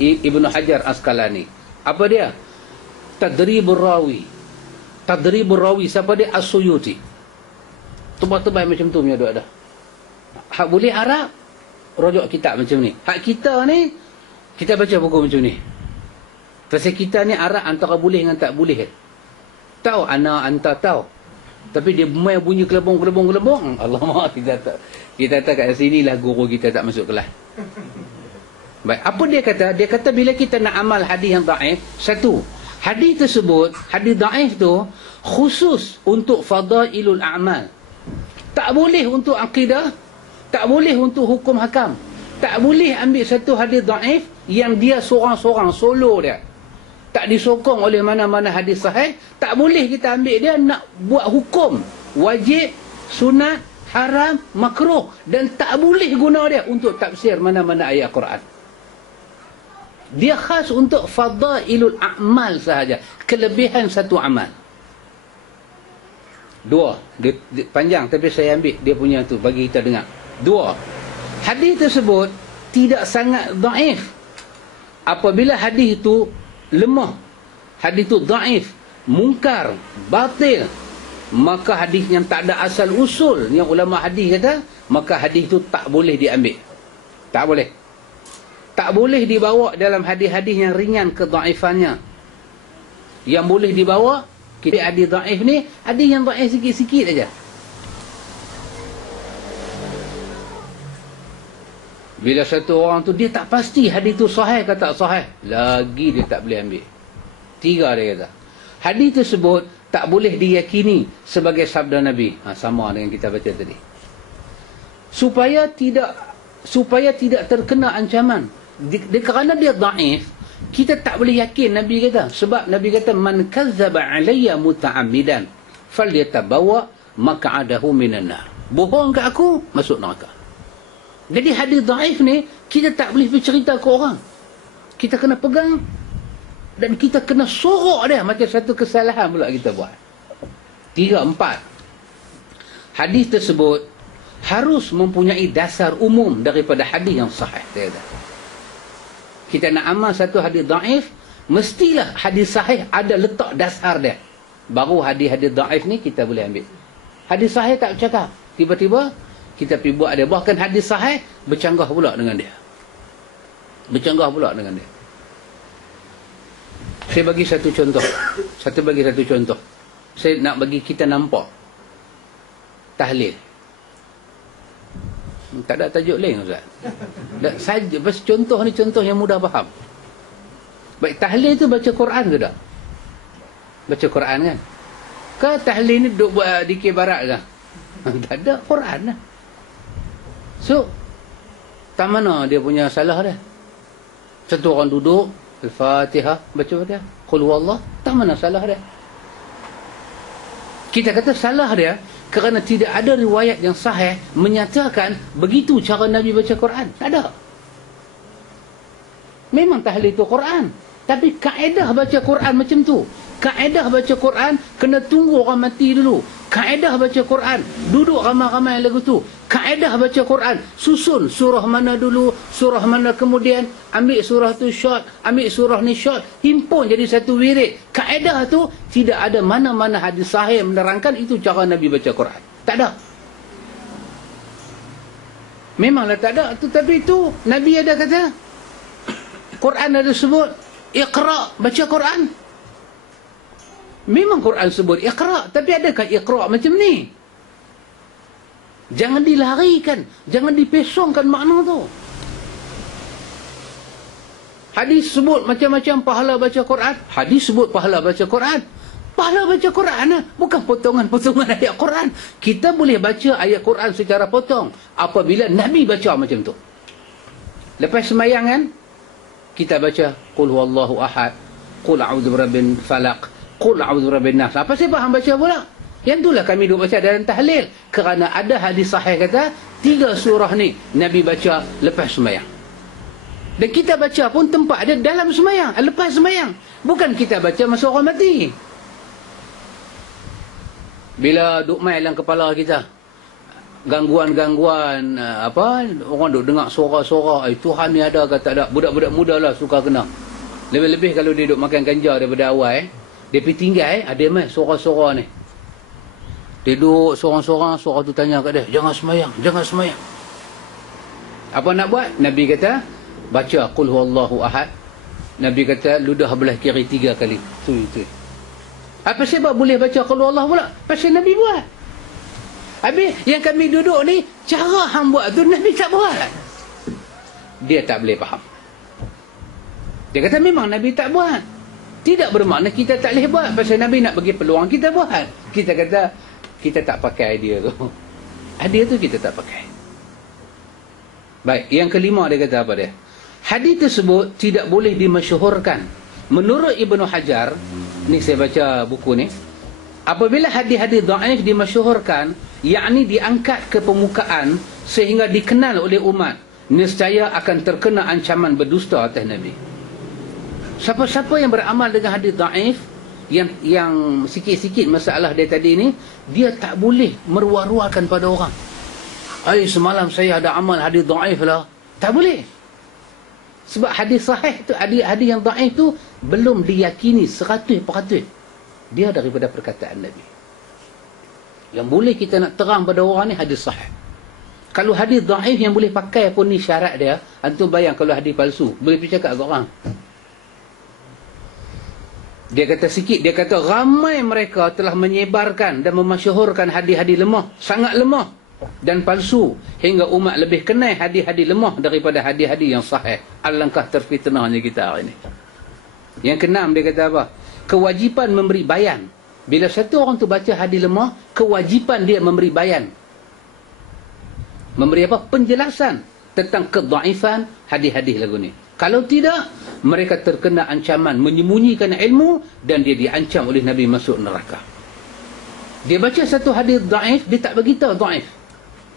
Ibnu Hajar Asqalani. Apa dia? Tadribur Rawi. Tadribur Rawi. Siapa dia? As-Suyuti. Tebal-tebal macam tu punya ada. Hak boleh Arab, rojok kitab macam ni. Hak kita ni, kita baca buku macam ni. Pasal kita ni Arab antara boleh dengan tak boleh. Tahu ana anta tahu. Tapi dia main bunyi kelebong. Allah maaf, kita tak kat sini lah guru kita tak masuk kelas. Baik, apa dia kata? Dia kata bila kita nak amal hadis yang dhaif, satu, hadis tersebut, hadis dhaif tu khusus untuk fadailul a'mal. Tak boleh untuk akidah, tak boleh untuk hukum hakam. Tak boleh ambil satu hadis dhaif yang dia seorang-seorang solo dia. Tak disokong oleh mana-mana hadis sahih. Tak boleh kita ambil dia nak buat hukum wajib, sunat, haram, makruh, dan tak boleh guna dia untuk tafsir mana-mana ayat Quran. Dia khas untuk fadailul a'mal sahaja, kelebihan satu amal. Dua, dia panjang tapi saya ambil dia punya tu bagi kita dengar. Dua, hadis tersebut tidak sangat dhaif. Apabila hadis itu lemah, hadis itu dhaif, mungkar, batil, maka hadis yang tak ada asal usul yang ulama hadis kata, maka hadis itu tak boleh diambil. Tak boleh. Tak boleh dibawa dalam hadis-hadis yang ringan kedhaifannya. Yang boleh dibawa, kita hadis dhaif ni, hadis yang dhaif sikit-sikit aja. Bila satu orang tu dia tak pasti hadis tu sahih ke tak sahih, lagi dia tak boleh ambil. Tiga dia kata. Hadis tersebut tak boleh diyakini sebagai sabda Nabi. Sama dengan kita baca tadi. Supaya tidak terkena ancaman. Kerana dia dhaif, kita tak boleh yakin Nabi kata. Sebab Nabi kata, man kazzaba alayya muta'ammidan falyatabawa maq'adahu minan nar. Bohong ke aku, masuk neraka. Jadi hadis dhaif ni kita tak boleh bercerita ke orang. Kita kena pegang dan kita kena sorok dia macam satu kesalahan pula kita buat. 3, 4. Hadis tersebut harus mempunyai dasar umum daripada hadis yang sahih. Dia kata. Kita nak amal satu hadis dhaif, mestilah hadis sahih ada letak dasar dia. Baru hadis-hadis dhaif ni kita boleh ambil. Hadis sahih tak bercakap. Tiba-tiba kita pergi buat dia. Bahkan hadis sahih bercanggah pula dengan dia. Bercanggah pula dengan dia. Saya bagi satu contoh. Saya nak bagi kita nampak tahlil. Tak ada tajuk lain, Ustaz. Saja bas contoh ni contoh yang mudah faham. Baik, tahlil tu baca Quran ke tak? Baca Quran kan? Ke tahlil ni duk buat dikir barat ke? Tak ada, Quran lah. So, tak mana dia punya salah dia? Satu orang duduk, Al-Fatihah, baca Fatihah, Qul huwallah, tak mana salah dia? Kita kata salah dia kerana tidak ada riwayat yang sahih menyatakan begitu cara Nabi baca Quran. Tak ada. Memang tahlil itu Quran, tapi kaedah baca Quran macam tu. Kaedah baca Quran kena tunggu orang mati dulu. Kaedah baca Quran duduk ramai-ramai lagu tu. Kaedah baca Quran susun surah mana dulu, surah mana kemudian, ambil surah tu short, ambil surah ni short, himpun jadi satu wirid. Kaedah tu tidak ada mana-mana hadis sahih menerangkan itu cara Nabi baca Quran. Tak ada. Memanglah tak ada. Tetapi itu Nabi ada kata, Quran ada sebut Iqra, baca Quran. Memang Quran sebut Iqra, tapi adakah Iqra macam ni? Jangan dilarikan, jangan dipesongkan makna tu. Hadis sebut macam-macam pahala baca Quran. Hadis sebut pahala baca Quran. Pahala baca Quran lah. Bukan potongan-potongan ayat Quran. Kita boleh baca ayat Quran secara potong apabila Nabi baca macam tu. Lepas sembahyang kan, kita baca Qul huwallahu ahad, Qul a'udzu birabbin falaq, Qul a'udzu birabbin nas. Apa saya faham baca pula? Yang itulah kami duk baca dalam tahlil. Kerana ada hadis sahih kata 3 surah ni Nabi baca lepas sembahyang. Dan kita baca pun tempat dia dalam sembahyang, lepas sembahyang. Bukan kita baca masa orang mati. Bila duk main dalam kepala kita, gangguan-gangguan, orang duk dengar suara-suara, Tuhan ni ada ke tak ada. Budak-budak muda lah suka kena. Lebih-lebih kalau dia duk makan ganja daripada awal, dia pergi tinggal, ada mai suara-suara ni. Dia duduk seorang-seorang, suara tu tanya kat dia, jangan sembahyang, jangan sembahyang. Apa nak buat? Nabi kata, baca Qul huwallahu ahad. Nabi kata, ludah belah kiri 3 kali. Tu. Apa sebab boleh baca Qul huwallahu pula? Pasal Nabi buat. Habis yang kami duduk ni, cara hang buat tu Nabi tak buat. Dia tak boleh faham. Dia kata memang Nabi tak buat. Tidak bermakna kita tak boleh buat. Pasal Nabi nak bagi peluang kita buat. Kita kata, kita tak pakai idea tu. Idea tu kita tak pakai. Baik, yang kelima dia kata apa dia? Hadis tersebut tidak boleh dimasyhurkan. Menurut Ibnu Hajar, ni saya baca buku ni, apabila hadis-hadis dhaif dimasyhurkan, yakni diangkat ke permukaan sehingga dikenal oleh umat, nescaya akan terkena ancaman berdusta atas Nabi. Siapa-siapa yang beramal dengan hadis dhaif, yang sikit-sikit masalah dia tadi ni, dia tak boleh meruah-ruahkan pada orang. Semalam saya ada amal hadis dhaif lah. Tak boleh. Sebab hadis sahih tu, hadis yang dhaif tu belum diyakini 100%. Dia daripada perkataan Nabi. Yang boleh kita nak terang pada orang ni hadis sahih. Kalau hadis dhaif yang boleh pakai pun ni syarat dia, antum bayang kalau hadis palsu, boleh pergi cakap kat orang. Dia kata sikit, dia kata ramai mereka telah menyebarkan dan memasyhurkan hadis-hadis lemah, sangat lemah dan palsu, hingga umat lebih kenal hadis-hadis lemah daripada hadis-hadis yang sahih. Alangkah terfitnahnya kita hari ini. Yang keenam dia kata apa? Kewajipan memberi bayan. Bila satu orang tu baca hadis lemah, kewajipan dia memberi bayan. Memberi apa? Penjelasan tentang kedhaifan hadis-hadis lagu ni. Kalau tidak, mereka terkena ancaman menyembunyikan ilmu dan dia diancam oleh Nabi masuk neraka. Dia baca satu hadis dhaif, dia tak beritahu dhaif.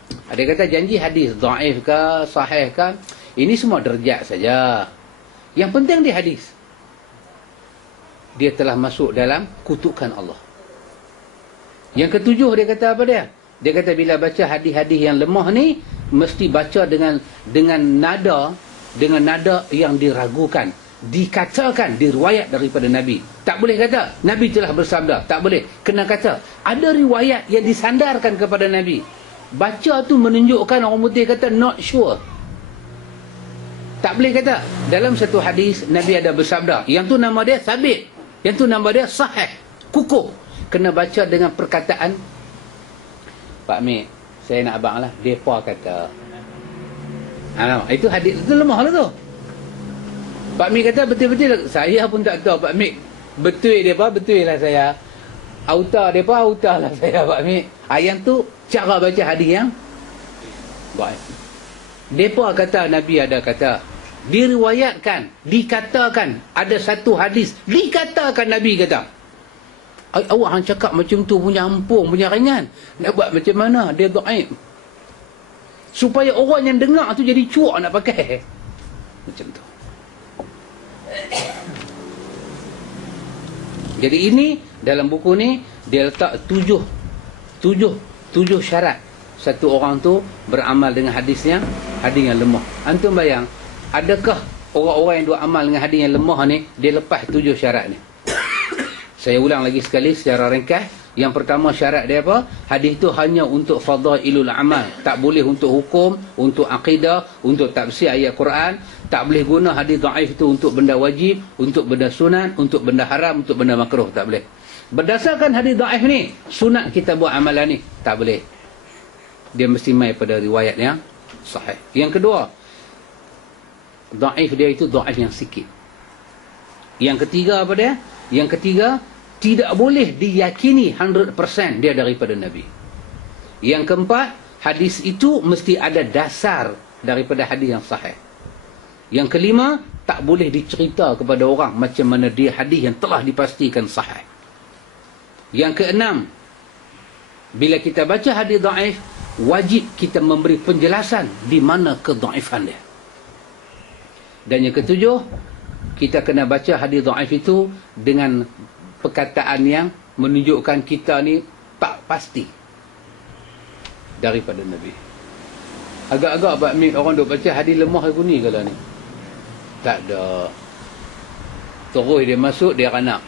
Dia kata janji hadis dhaif ke, sahih ke, ini semua derajat saja. Yang penting di hadis. Dia telah masuk dalam kutukan Allah. Yang ketujuh dia kata apa dia? Dia kata bila baca hadis-hadis yang lemah ni, mesti baca dengan nada yang diragukan. Dikatakan, diriwayat daripada Nabi. Tak boleh kata Nabi telah bersabda. Tak boleh. Kena kata ada riwayat yang disandarkan kepada Nabi. Baca tu menunjukkan orang putih kata not sure. Tak boleh kata dalam satu hadis Nabi ada bersabda, yang tu nama dia sabit, yang tu nama dia sahih, kukuh. Kena baca dengan perkataan, Pak Mik, saya nak abang lah, depa kata. Itu hadis itu lemah lah tu. Pak Mik kata betul-betul, saya pun tak tahu Pak Mik. Betul lah saya. Auta depa, auta lah saya Pak Mik. Yang tu cara baca hadis yang baik. Depa kata Nabi ada kata, diriwayatkan, dikatakan, ada satu hadis dikatakan Nabi kata. Awak hang cakap macam tu punya ampung, punya ringan. Nak buat macam mana? Dia dhaif. Supaya orang yang dengar tu jadi cuak nak pakai. Macam tu. Jadi ini dalam buku ni dia letak tujuh syarat satu orang tu beramal dengan hadis yang lemah. Antum bayang, adakah orang-orang yang duk amal dengan hadis yang lemah ni dia lepas 7 syarat ni? Saya ulang lagi sekali secara ringkas. Yang pertama syarat dia apa? Hadis tu hanya untuk fadailul amal. Tak boleh untuk hukum, untuk akidah, untuk tafsir ayat Quran. Tak boleh guna hadis dhaif tu untuk benda wajib, untuk benda sunat, untuk benda haram, untuk benda makruh. Tak boleh. Berdasarkan hadis dhaif ni, sunat kita buat amalan ni. Tak boleh. Dia mesti mai pada riwayat yang sahih. Yang kedua, dhaif dia itu dhaif yang sikit. Yang ketiga apa dia? Yang ketiga, tidak boleh diyakini 100% dia daripada Nabi. Yang keempat, hadis itu mesti ada dasar daripada hadis yang sahih. Yang kelima, tak boleh dicerita kepada orang macam mana dia hadis yang telah dipastikan sahih. Yang keenam, bila kita baca hadis dhaif, wajib kita memberi penjelasan di mana kedhaifan dia. Dan yang ketujuh, kita kena baca hadis dhaif itu dengan perkataan yang menunjukkan kita ni tak pasti daripada Nabi. Agak-agak Pak Mit orang duk baca hadis lemah aku ni kalau ni. Tak ada. Terus dia masuk, dia ranak.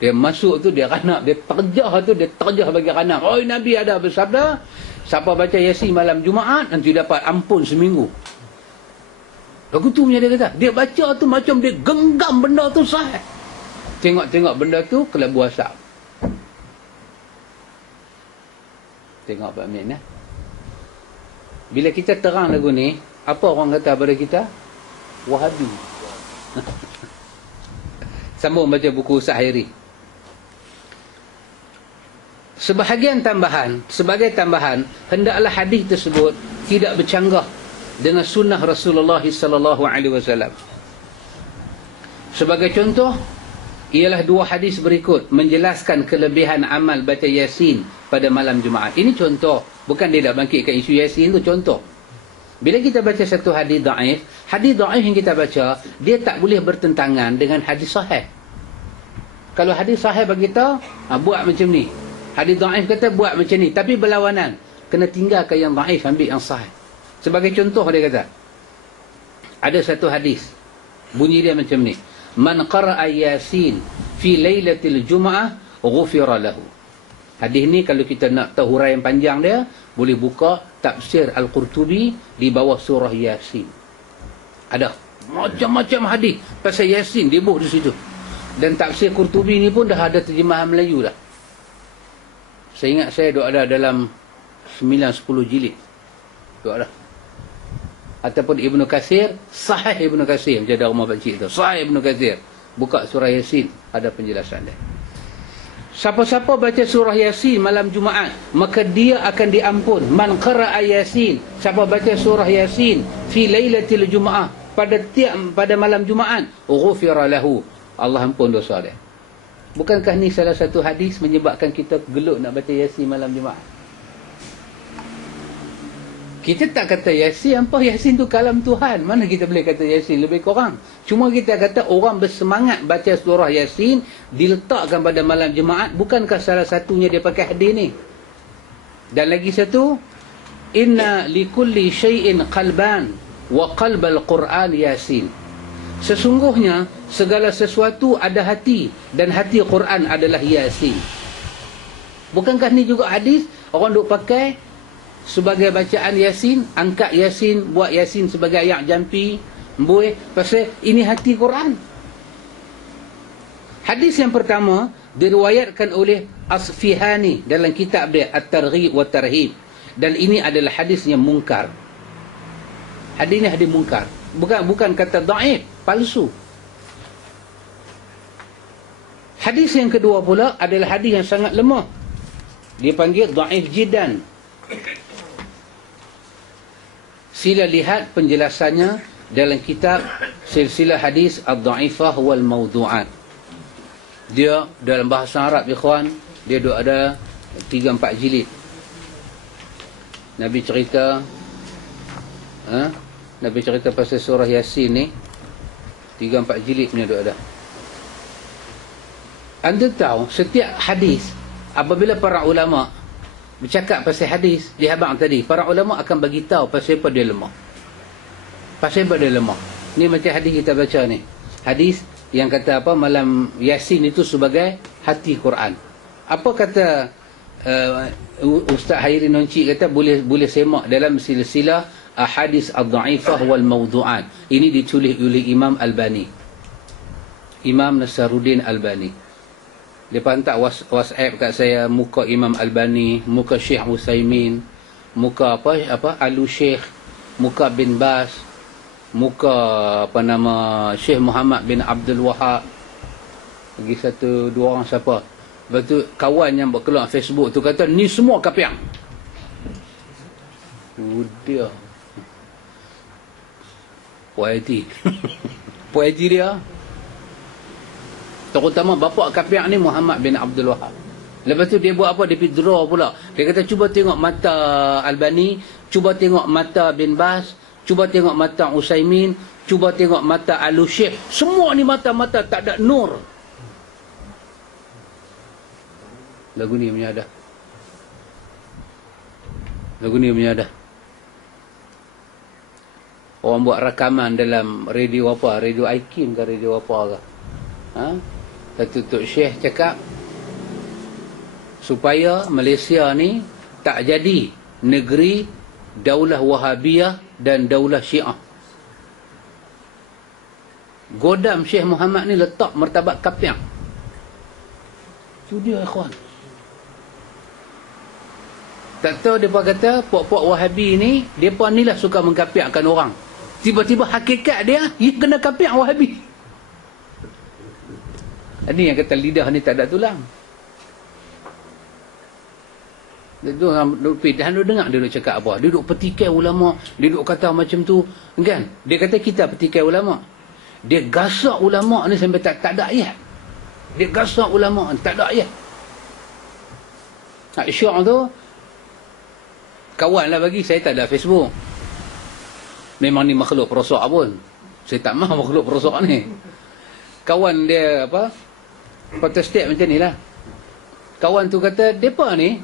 Dia masuk tu, dia ranak. Dia terjah bagi ranak. Oh, Nabi ada bersabda, siapa baca Yasin malam Jumaat, nanti dapat ampun seminggu. Lagu tu punya dia kata. Dia baca tu macam dia genggam benda tu sahih. Tengok-tengok benda tu, kelabu asap. Tengok Pak Min, bila kita terang lagu ni, apa orang kata pada kita? Wahabi. Sambung baca buku Sahiri. Sebagai tambahan, hendaklah hadis tersebut tidak bercanggah dengan sunnah Rasulullah sallallahu alaihi wasallam. Sebagai contoh, ialah dua hadis berikut menjelaskan kelebihan amal baca Yasin pada malam Jumaat. Ini contoh, bukan dia nak bangkitkan isu Yasin tu, contoh. Bila kita baca satu hadis dhaif yang kita baca, dia tak boleh bertentangan dengan hadis sahih. Kalau hadis sahih bagi kita, buat macam ni. Hadis dhaif kata buat macam ni, tapi berlawanan. Kena tinggalkan yang dhaif, ambil yang sahih. Sebagai contoh dia kata, ada satu hadis, bunyi dia macam ni. Man qara'a Yasin fi lailatil Jum'ah ghufira lahu. Hadis ni kalau kita nak tahu huraian panjang dia, boleh buka tafsir Al-Qurtubi di bawah surah Yasin. Ada macam-macam hadis pasal Yasin dibuh di situ. Dan tafsir Qurtubi ni pun dah ada terjemahan Melayu dah. Saya ingat saya duk ada dalam 9-10 jilid. Duk ada. Ataupun Ibnu Katsir, Sahih Ibnu Katsir, macam ada rumah pakcik tu. Sahih Ibnu Katsir. Buka surah Yasin, ada penjelasan dia. Siapa-siapa baca surah Yasin malam Jumaat, maka dia akan diampun. Man qara'a Yasin, siapa baca surah Yasin fi lailatil Jum'ah, pada malam Jumaat, ghufira lahu, Allah ampun dosa dia. Bukankah ni salah satu hadis menyebabkan kita gelut nak baca Yasin malam Jumaat? Kita tak kata Yasin, apa Yasin tu kalam Tuhan. Mana kita boleh kata Yasin lebih kurang. Cuma kita kata orang bersemangat baca surah Yasin, diletakkan pada malam Jumaat. Bukankah salah satunya dia pakai hadis ni? Dan lagi satu, inna likulli syai'in qalban wa qalbal Quran Yasin. Sesungguhnya segala sesuatu ada hati, dan hati Quran adalah Yasin. Bukankah ni juga hadis orang duk pakai sebagai bacaan Yasin, angkat Yasin, buat Yasin sebagai ayat jampi, buih, pasal ini hati Quran. Hadis yang pertama diriwayatkan oleh Asfihani dalam kitab dia At-Targhib wa Tarhib, dan ini adalah hadis yang mungkar. Hadis ini hadis mungkar, bukan kata dhaif, palsu. Hadis yang kedua pula adalah hadis yang sangat lemah, dipanggil dhaif jiddan. Sila lihat penjelasannya dalam kitab Silsilah Hadis Ad-Dha'ifah wal Mawdu'at. Dia dalam bahasa Arab, ikhwan, dia ada 3-4 jilid. Nabi cerita pasal surah Yasin ni 3-4 jilid punya ada. Anda tahu setiap hadis, apabila para ulama bercakap pasal hadis di abang tadi, para ulama akan bagi tahu pasal apa dia lemah. Pasal apa dia lemah. Ni macam hadis kita baca ni. Hadis yang kata apa, malam Yasin itu sebagai hati Quran. Apa kata Ustaz Hairi Nonci kata boleh semak dalam silsilah Ahadis Ad-Dha'ifah wal Mawdu'at. Ini ditulis oleh Imam Albani. Imam Nasaruddin Albani. Dia hantar WhatsApp kat saya, muka Imam Albani, muka Syekh Utsaimin, muka apa Alu Syekh, muka bin Bas, muka Syekh Muhammad bin Abdul Wahab. Lagi satu dua orang siapa. Lepas tu kawan yang berkeluar Facebook tu kata ni semua kapiang. Udah. Puai Haji dia. Terutama bapa kapiang ni Muhammad bin Abdul Wahab. Lepas tu dia buat apa? Dia pergi draw pula. Dia kata cuba tengok mata Albani, cuba tengok mata bin Bas, cuba tengok mata Usaimin, cuba tengok mata Al-Syekh. Semua ni mata-mata tak ada nur. Lagu ni menyadah. Lagu ni menyadah. Orang buat rakaman dalam radio apa? Radio Aikim ke radio apa ke? Ha? Satu Tok Syekh cakap supaya Malaysia ni tak jadi negeri Daulah Wahabiyah dan Daulah Syiah. Godam Syekh Muhammad ni letak martabat kapiang. Itu dia ikhwan. Tak tahu mereka kata puak-puak Wahabi ni mereka ni lah suka mengkapiakkan orang. Tiba-tiba hakikat dia kena kapiak Wahabi. Ini yang kata lidah ni tak ada tulang. Dia duduk dengar dia duduk cakap apa. Dia duduk petikai ulama. Dia duduk kata macam tu. Kan? Dia kata kita petikai ulama. Dia gasak ulama ni sampai tak ada ayat. Dia gasak ulama ni tak ada ayat. Syok tu kawan lah bagi. Saya tak ada Facebook. Memang ni makhluk perosak pun. Saya tak mahu makhluk perosak ni. Kawan dia apa protestik macam ni lah. Kawan tu kata mereka ni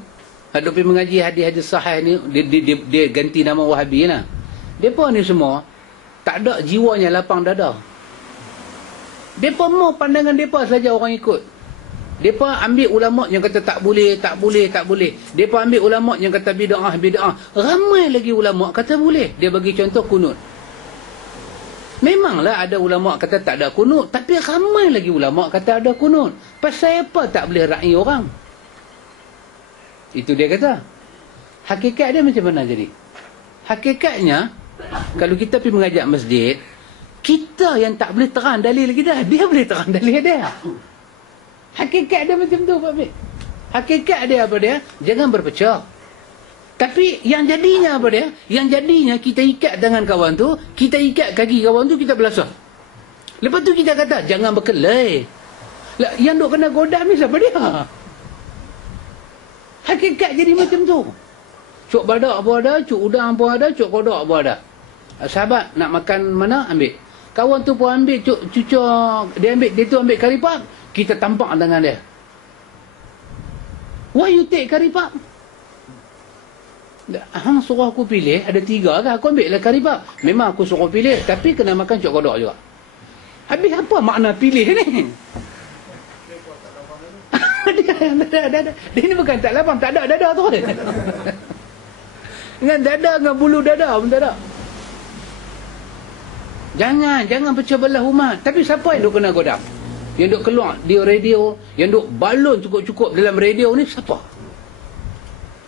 hadap pergi mengaji hadis-hadis sahih ni, dia ganti nama Wahabi lah. Mereka ni semua tak ada jiwanya lapang dada. Mereka mau pandangan mereka saja orang ikut. Mereka ambil ulama yang kata tak boleh, tak boleh, tak boleh. Mereka ambil ulama yang kata bid'ah, bid'ah. Ramai lagi ulama kata boleh. Dia bagi contoh kunut. Memanglah ada ulama kata tak ada kunut, tapi ramai lagi ulama kata ada kunut. Pasal apa tak boleh ra'i orang? Itu dia kata. Hakikat dia macam mana jadi? Hakikatnya, kalau kita pergi mengajak masjid, kita yang tak boleh terang dalil kita, dia boleh terang dalil dia. Hakikat dia macam tu, Pak Mek. Hakikat dia apa dia? Jangan berpecah. Tapi yang jadinya apa dia? Yang jadinya kita ikat tangan kawan tu, kita ikat kaki kawan tu, kita belasah. Lepas tu kita kata, jangan berkelahi. Lah, yang duk kena godam ni siapa dia? Hakikat jadi macam tu. Cuk badak pun ada, cuk udang pun ada, cuk kodok pun ada. Sahabat nak makan mana, ambil. Kawan tu pun ambil cucuk, dia tu ambil karipap, kita tampak tangan dia. Why you take karipap? Hang suruh aku pilih, ada 3 kan, aku ambil lah karipap. Memang aku suruh pilih, tapi kena makan cuk kodok juga. Habis apa makna pilih ni? Dia ni bukan tak lapang, tak ada dada tu. Dengan dada, dengan bulu dada pun tak ada. Jangan pecah belah umat. Tapi siapa yang duk kena godam? Yang duk keluar di radio, yang duk balon cukup-cukup dalam radio ni siapa?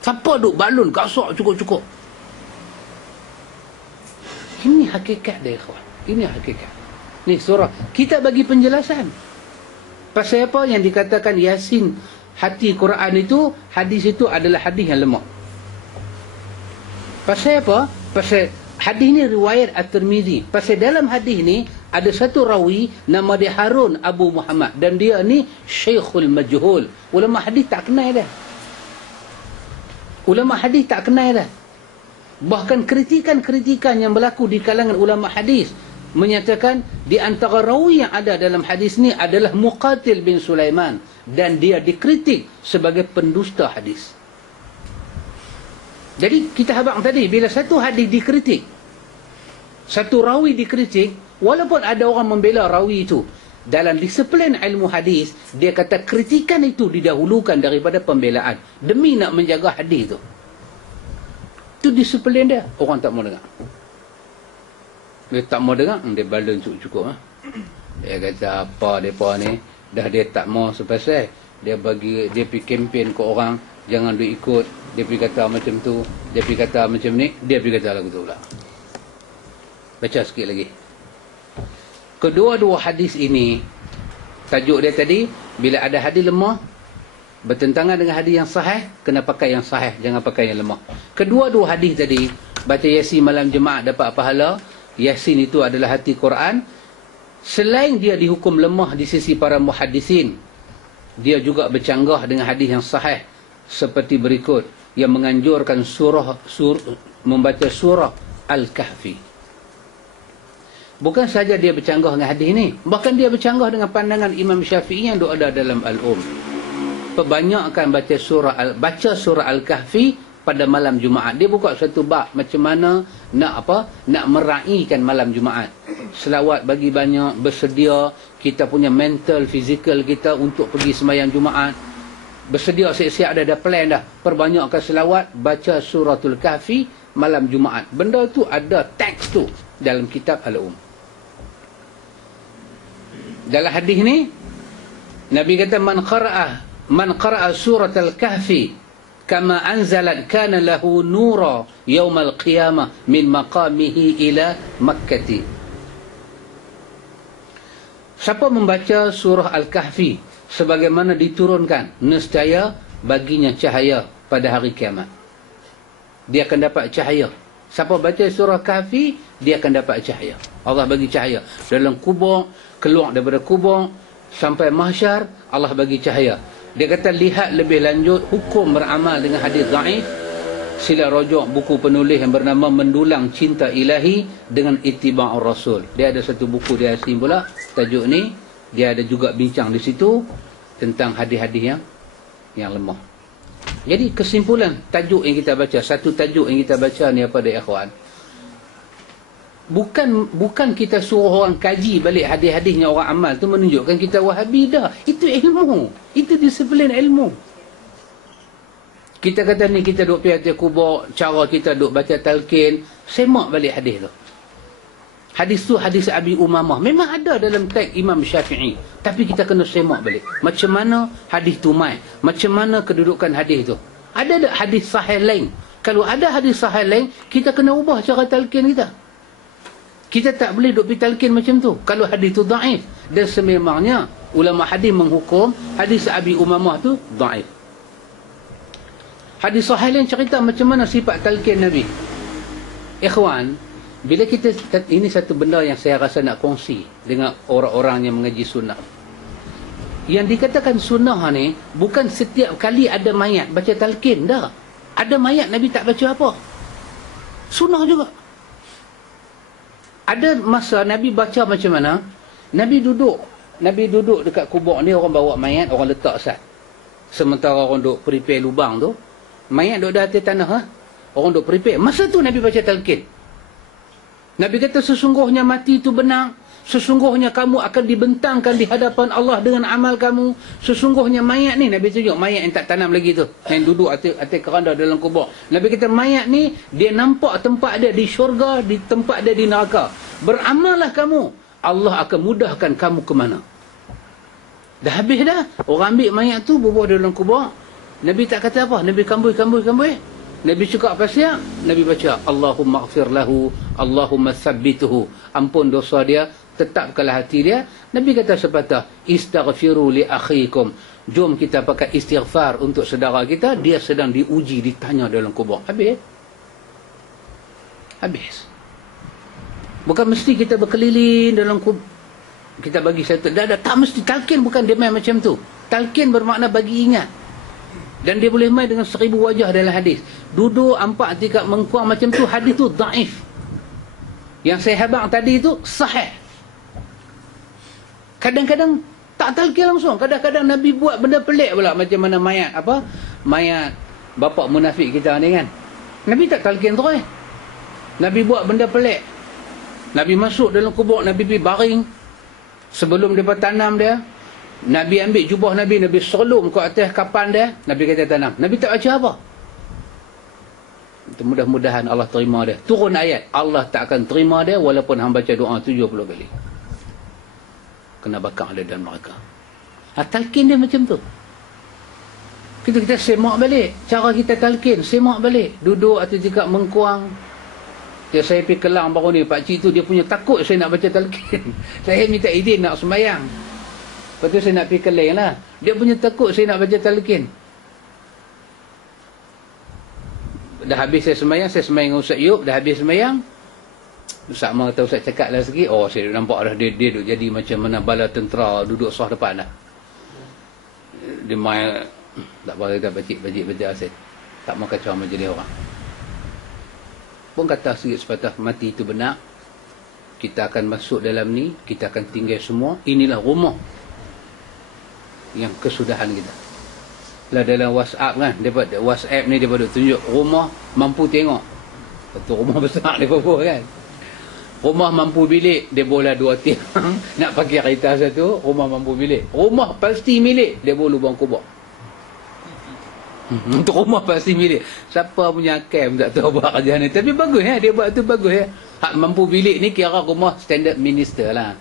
Siapa duk balon gasak cukup-cukup? Ini hakikat dia, kawan. Ini hakikat. Ni surah. Kita bagi penjelasan. Pasal apa yang dikatakan Yasin, hati Quran itu, hadis itu adalah hadis yang lemah. Pasal apa? Pasal hadis ni riwayat At-Tirmizi. Pasal dalam hadis ni ada satu rawi nama dia Harun Abu Muhammad, dan dia ni Syekhul Majhul. Ulama hadis tak kenal dia. Ulama hadis tak kenal dah. Bahkan kritikan-kritikan yang berlaku di kalangan ulama hadis menyatakan di antara rawi yang ada dalam hadis ni adalah Muqatil bin Sulaiman, dan dia dikritik sebagai pendusta hadis. Jadi kita habang tadi, bila satu hadis dikritik, satu rawi dikritik, walaupun ada orang membela rawi itu, dalam disiplin ilmu hadis, dia kata kritikan itu didahulukan daripada pembelaan demi nak menjaga hadis itu. Itu disiplin dia. Orang tak mau dengar. Dia tak mau dengar, dia balon cukup-cukup. Dia kata apa mereka ni, dah dia tak mau sepasal. Dia pergi kempen ke orang, jangan dia ikut. Dia pergi kata macam tu, dia pergi kata macam ni, dia pergi kata lagu tu pula. Baca sikit lagi. Kedua-dua hadis ini Tajuk dia tadi, bila ada hadis lemah bertentangan dengan hadis yang sahih, kena pakai yang sahih, jangan pakai yang lemah. Kedua-dua hadis tadi, baca Yasin malam Jumaat dapat pahala. Yasin itu adalah hati Quran. Selain dia dihukum lemah di sisi para muhaddisin, dia juga bercanggah dengan hadis yang sahih seperti berikut yang menganjurkan membaca surah Al-Kahfi. Bukan saja dia bercanggah dengan hadis ni, bahkan dia bercanggah dengan pandangan Imam Syafi'i yang ada dalam Al-Um. Perbanyakkan baca surah Al-Kahfi pada malam Jumaat. Dia buka satu bab macam mana nak meraihkan malam Jumaat. Selawat bagi banyak, bersedia kita punya mental, fizikal kita untuk pergi sembahyang Jumaat. Bersedia siap-siap ada plan dah. Perbanyakkan selawat, baca suratul Kahfi malam Jumaat. Benda tu ada teks tu dalam kitab Al-Um. Dalam hadis ni Nabi kata man qara'a surat al-kahfi kama anzalat kana lahu nura yaumal qiyamah min maqamihi ila makkati. Siapa membaca surah al-kahfi sebagaimana diturunkan, nescaya baginya cahaya pada hari kiamat. Dia akan dapat cahaya. Siapa baca surah kahfi, dia akan dapat cahaya. Allah bagi cahaya dalam kubur, keluar daripada kubur sampai mahsyar, Allah bagi cahaya. Dia kata lihat lebih lanjut hukum beramal dengan hadis dhaif, sila rujuk buku penulis yang bernama Mendulang Cinta Ilahi dengan Ittiba'ur Rasul. Dia ada satu buku dia asing pula, tajuk ni. Dia ada juga bincang di situ tentang hadis-hadis yang lemah. Jadi kesimpulan tajuk yang kita baca, satu tajuk yang kita baca ni apa dia ikhwan? Bukan kita suruh orang kaji balik hadis-hadisnya orang amal tu menunjukkan kita Wahabi dah. Itu ilmu. Itu disiplin ilmu. Kita kata ni kita duk pergi atas kubur, cara kita duk baca talqin, semak balik hadis tu. Hadis tu hadis Abi Umamah. Memang ada dalam teks Imam Syafi'i. Tapi kita kena semak balik. Macam mana hadis tu mai? Macam mana kedudukan hadis tu? Ada tak hadis sahih lain? Kalau ada hadis sahih lain, kita kena ubah cara talqin kita. Kita tak boleh duk pergi talqin macam tu. Kalau hadis tu dhaif. Dan sememangnya ulama hadis menghukum hadis Abi Umamah tu dhaif. Hadis sahih lain cerita macam mana sifat talqin Nabi. Ikhwan, bila kita, ini satu benda yang saya rasa nak kongsi dengan orang-orang yang mengaji sunnah. Yang dikatakan sunnah ni, bukan setiap kali ada mayat baca talqin, dah. Ada mayat Nabi tak baca apa. Sunnah juga. Ada masa Nabi baca macam mana? Nabi duduk dekat kubur ni, orang bawa mayat, orang letak sat. Sementara orang duk prepare lubang tu, mayat duk di atas tanah, orang duk prepare. Masa tu Nabi baca talqin. Nabi kata sesungguhnya mati itu benar. Sesungguhnya kamu akan dibentangkan di hadapan Allah dengan amal kamu. Sesungguhnya mayat ni, Nabi tunjuk mayat yang tak tanam lagi tu, yang duduk atas keranda dalam kubur. Nabi kata mayat ni, dia nampak tempat dia di syurga, di tempat dia di neraka. Beramallah kamu, Allah akan mudahkan kamu ke mana. Dah habis dah. Orang ambil mayat tu, bubuh dalam kubur. Nabi tak kata apa. Nabi kambui. Nabi cakap apa siap? Nabi baca Allahumma ighfir lahu, Allahumma tsabbituhu. Ampun dosa dia, tetapkanlah hati dia. Nabi kata sepatah, istaghfiru li akhikum. Jom kita pakai istighfar untuk saudara kita, dia sedang diuji, ditanya dalam kubur. Habis. Bukan mesti kita berkeliling dalam kubur. Kita bagi satu, tak mesti. Talqin bukan dia main macam tu. Talqin bermakna bagi ingat. Dan dia boleh main dengan 1000 wajah dalam hadis. Duduk 4 tingkat mengkuang macam tu, hadis tu dhaif. Yang saya habang tadi tu sahih. Kadang-kadang tak talqin langsung. Kadang-kadang Nabi buat benda pelik pula. Macam mana mayat mayat bapa munafik kita ni kan. Nabi tak talqin terus. Nabi buat benda pelik. Nabi masuk dalam kubur, Nabi pergi baring. Sebelum dia tanam dia, Nabi ambil jubah Nabi solom ke atas kapan dia, Nabi kata tanam. Nabi tak baca apa. Mudah-mudahan Allah terima dia. Turun ayat, Allah tak akan terima dia walaupun hang baca doa 70 kali. Kena bakar dia dan mereka. Talqin dia macam tu. Kita semak balik. Cara kita talqin, semak balik. Duduk atau tingkat mengkuang. Dia saya pergi Kelang baru ni, pakcik tu dia punya takut saya nak baca talqin. Saya minta izin nak sembahyang. Lepas tu saya nak pergi keling lah. Dia punya takut saya nak baca talqin. Dah habis saya sembahyang dengan Ustaz Yub. Dah habis sembahyang, Ustaz Amar kata, Ustaz cakap lah sikit. Oh, saya nampak dah dia duduk jadi macam mana bala tentera duduk sah depan dah. Dia main tak apa, kita bacik asyik. Tak mau kacau majlis orang. Pun kata sikit sepatah, mati itu benar. Kita akan masuk dalam ni, kita akan tinggal semua. Inilah rumah yang kesudahan kita. Lah dalam WhatsApp kan, WhatsApp ni dia tunjuk rumah mampu tengok. Betul, rumah besar dia buat kan. Rumah mampu bilik, dia boleh 2 tiang. Nak pakai kereta satu, rumah mampu bilik. Rumah pasti milik, dia boleh lubang kubur. Untuk rumah pasti milik. Siapa punya akal tak tahu buat kerja ni. Tapi bagus ya, dia buat tu bagus ya. Hak mampu bilik ni kira rumah standard minister lah.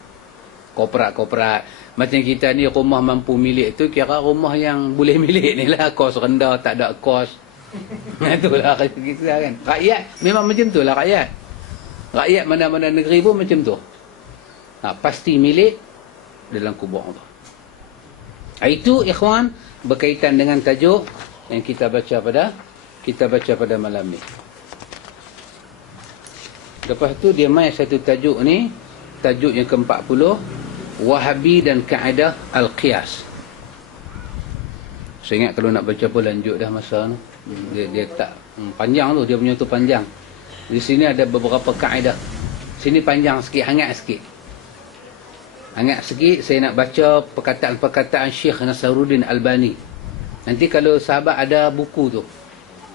Korporat. Macam kita ni rumah mampu milik tu kira rumah yang boleh milik ni lah. Kos rendah, tak ada kos. Itulah kita kan. Rakyat memang macam tu lah rakyat. Rakyat mana-mana negeri pun macam tu. Pasti milik dalam kubur tu. Itu ikhwan berkaitan dengan tajuk yang kita baca pada malam ni. Lepas tu dia main satu tajuk ni, tajuk yang ke-40, Wahabi dan Kaedah Al-Qiyas. Saya ingat kalau nak baca pun lanjut dah masa tu. Dia tak panjang tu, dia punya tu panjang. Di sini ada beberapa kaedah. Sini panjang sikit, hangat sikit. Saya nak baca perkataan-perkataan Syekh Nasaruddin Albani. Nanti kalau sahabat ada buku tu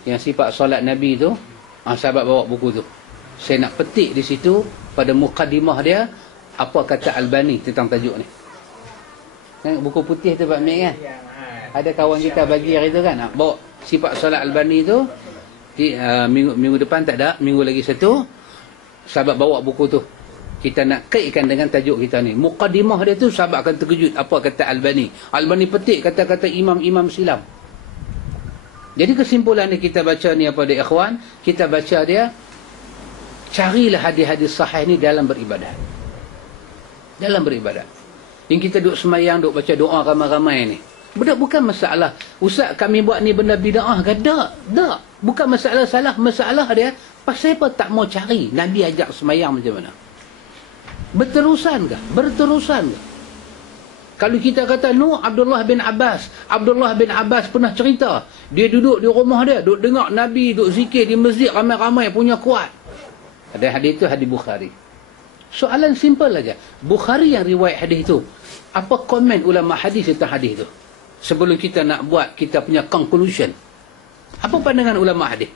yang sifat solat Nabi tu, sahabat bawa buku tu. Saya nak petik di situ pada mukadimah dia apa kata Albani tentang tajuk ni. Buku putih tu Pak Mek kan? Ada kawan kita bagi hari tu kan, bawa sifat solat Albani tu. Minggu depan tak ada, minggu lagi satu sahabat bawa buku tu. Kita nak kaitkan dengan tajuk kita ni. Mukadimah dia tu sahabat akan terkejut apa kata Albani. Albani petik kata-kata imam-imam silam. Jadi kesimpulan ni kita baca ni apa dia ikhwan? Kita baca dia, carilah hadis-hadis sahih ni dalam beribadat. Yang kita duduk semayang, duduk baca doa ramai-ramai ni. Bukan masalah Ustaz kami buat ni benda bid'ah ke? Tak. Bukan masalah salah. Masalah dia pasal apa tak mau cari Nabi ajak semayang macam mana. Berterusan ke? Kalau kita kata Abdullah bin Abbas pernah cerita, dia duduk di rumah dia, duduk dengar Nabi duduk zikir di masjid ramai-ramai punya kuat. Ada hadis tu, hadis Bukhari. Soalan simple aja. Bukhari yang riwayat hadis tu, apa komen ulama hadis tentang hadis tu? Sebelum kita nak buat kita punya conclusion, apa pandangan ulama hadis?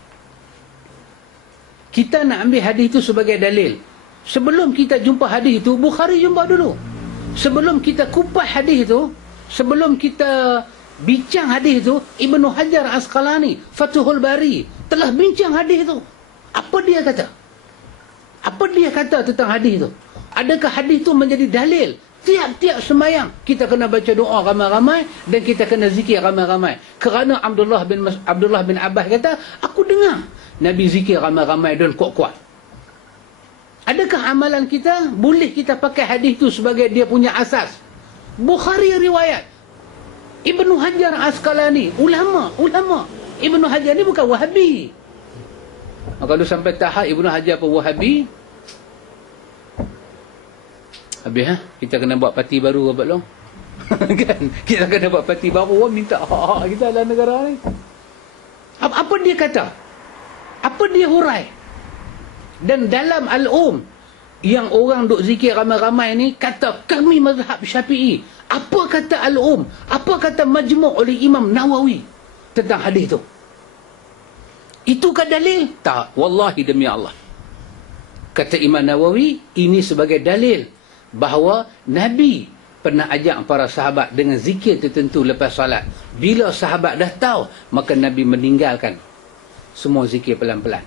Kita nak ambil hadis itu sebagai dalil. Sebelum kita jumpa hadis itu, Bukhari jumpa dulu. Sebelum kita kupas hadis itu, sebelum kita bincang hadis itu, Ibnu Hajar Asqalani, Fathul Bari telah bincang hadis itu. Apa dia kata? Apa dia kata tentang hadis itu? Adakah hadis itu menjadi dalil? Tiap-tiap semayang kita kena baca doa ramai-ramai dan kita kena zikir ramai-ramai. Kerana Abdullah bin Abbas kata, aku dengar Nabi zikir ramai-ramai dan kuat-kuat. Adakah amalan kita boleh kita pakai hadis itu sebagai dia punya asas? Bukhari riwayat. Ibnu Hajar Asqalani, ulama. Ibnu Hajar ni bukan Wahabi. Kalau sampai tahap Ibnu Hajar pun Wahabi, habis kita kena buat parti baru apa long? Kan? Kita kena buat parti baru, orang minta hak kita dalam negara ni. Apa dia kata? Apa dia hurai? Dan dalam Al-Um yang orang duk zikir ramai-ramai ni kata kami mazhab Syafi'i. Apa kata Al-Um? Apa kata Majmu' oleh Imam Nawawi tentang hadis tu? Itukah dalil? Tak. Wallahi demi Allah. Kata Imam Nawawi, ini sebagai dalil bahawa Nabi pernah ajak para sahabat dengan zikir tertentu lepas salat. Bila sahabat dah tahu, maka Nabi meninggalkan semua zikir pelan-pelan.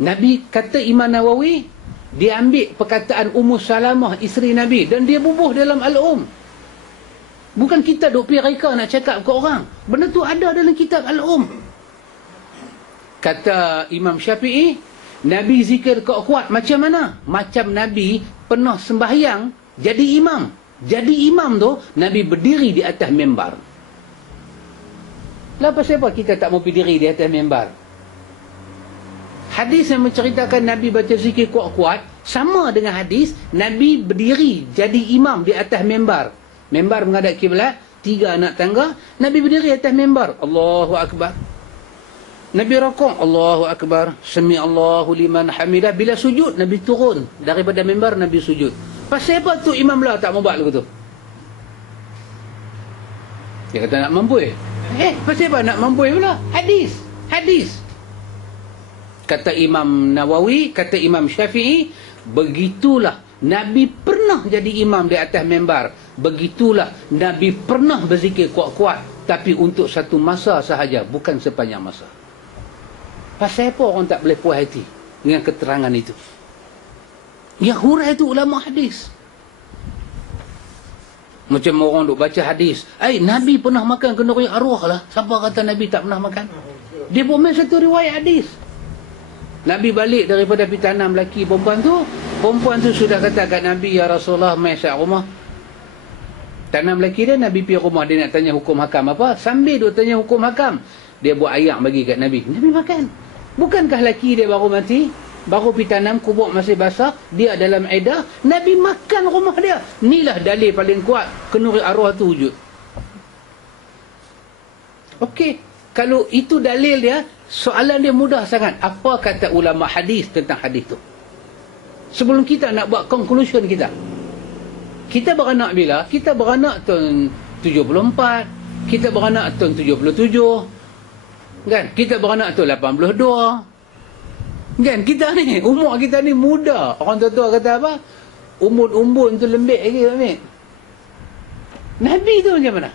Nabi, kata Imam Nawawi, dia ambil perkataan Ummu Salamah, isteri Nabi, dan dia bubuh dalam Al-Um. Bukan kita duk pergi reka nak cakap ke orang. Benda tu ada dalam kitab Al-Um. Kata Imam Syafi'i, Nabi zikir kuat macam mana? Macam Nabi pernah sembahyang jadi imam. Jadi imam tu, Nabi berdiri di atas mimbar. Kenapa sebab kita tak mau berdiri di atas mimbar? Hadis yang menceritakan Nabi baca zikir kuat-kuat sama dengan hadis Nabi berdiri jadi imam di atas mimbar. Mimbar menghadap kiblat, 3 anak tangga, Nabi berdiri atas mimbar. Allahu akbar. Nabi rukuk, Allahu akbar. Sami Allahu liman hamidah. Bila sujud, Nabi turun daripada mimbar, Nabi sujud. Pasal apa tu imam lah tak mau buat lagu tu? Dia kata nak mampu. Pasal apa nak mampu pula? Hadis. Kata Imam Nawawi, kata Imam Syafi'i, begitulah Nabi pernah jadi imam di atas mimbar. Begitulah Nabi pernah berzikir kuat-kuat, tapi untuk satu masa sahaja, bukan sepanjang masa. Pasal apa orang tak boleh puas hati dengan keterangan itu? Yang hurai itu ulama hadis. Macam orang duk baca hadis, Nabi pernah makan kenduri arwah lah. Siapa kata Nabi tak pernah makan? Dia pun main satu riwayat hadis. Nabi balik daripada pergi tanam lelaki perempuan tu sudah kata kat Nabi, ya Rasulullah, mai syak rumah. Tanam lelaki dia, Nabi pergi rumah, dia nak tanya hukum hakam apa. Sambil dia tanya hukum hakam, dia buat ayak bagi kat Nabi. Nabi makan. Bukankah lelaki dia baru mati, baru pergi tanam, kubur masih basah, dia dalam edah, Nabi makan rumah dia. Inilah dalil paling kuat kenduri arwah tu wujud. Okey, kalau itu dalil dia, soalan dia mudah sangat. Apa kata ulama hadis tentang hadis tu? Sebelum kita nak buat conclusion kita beranak bila? Kita beranak tahun 74, kita beranak tahun 77, kan? Kita beranak tahun 82, kan? Kita ni, umur kita ni muda. Orang tua-tua kata apa? Umbun tu lembik lagi, Amir. Nabi tu macam mana?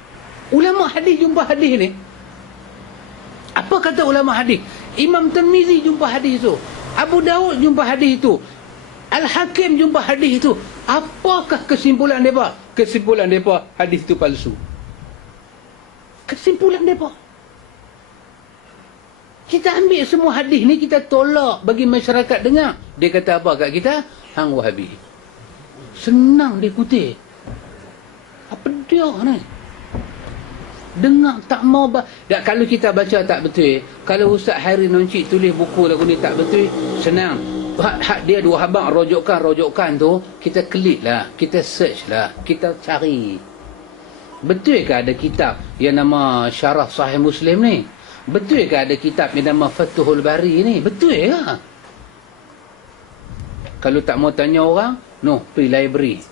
Ulama hadis jumpa hadis ni. Apa kata ulama hadis? Imam Tirmizi jumpa hadis itu, Abu Daud jumpa hadis itu, Al-Hakim jumpa hadis itu. Apakah kesimpulan mereka? Kesimpulan mereka, hadis itu palsu. Kesimpulan mereka. Kita ambil semua hadis ni, kita tolak bagi masyarakat dengar. Dia kata apa kat kita? Hang Wahabi. Senang dikutip. Apa dia ni? Dengar tak mau kalau kita baca tak betul. Kalau Ustaz Hari Noncik tulis buku lagu ni tak betul, senang. Dia dua habang rojokan tu, kita klik lah, kita search lah, kita cari. Betul ke ada kitab yang nama Syarah Sahih Muslim ni? Betul ke ada kitab yang nama Fathul Bari ni? Betul ke? Kalau tak mau tanya orang, pergi library.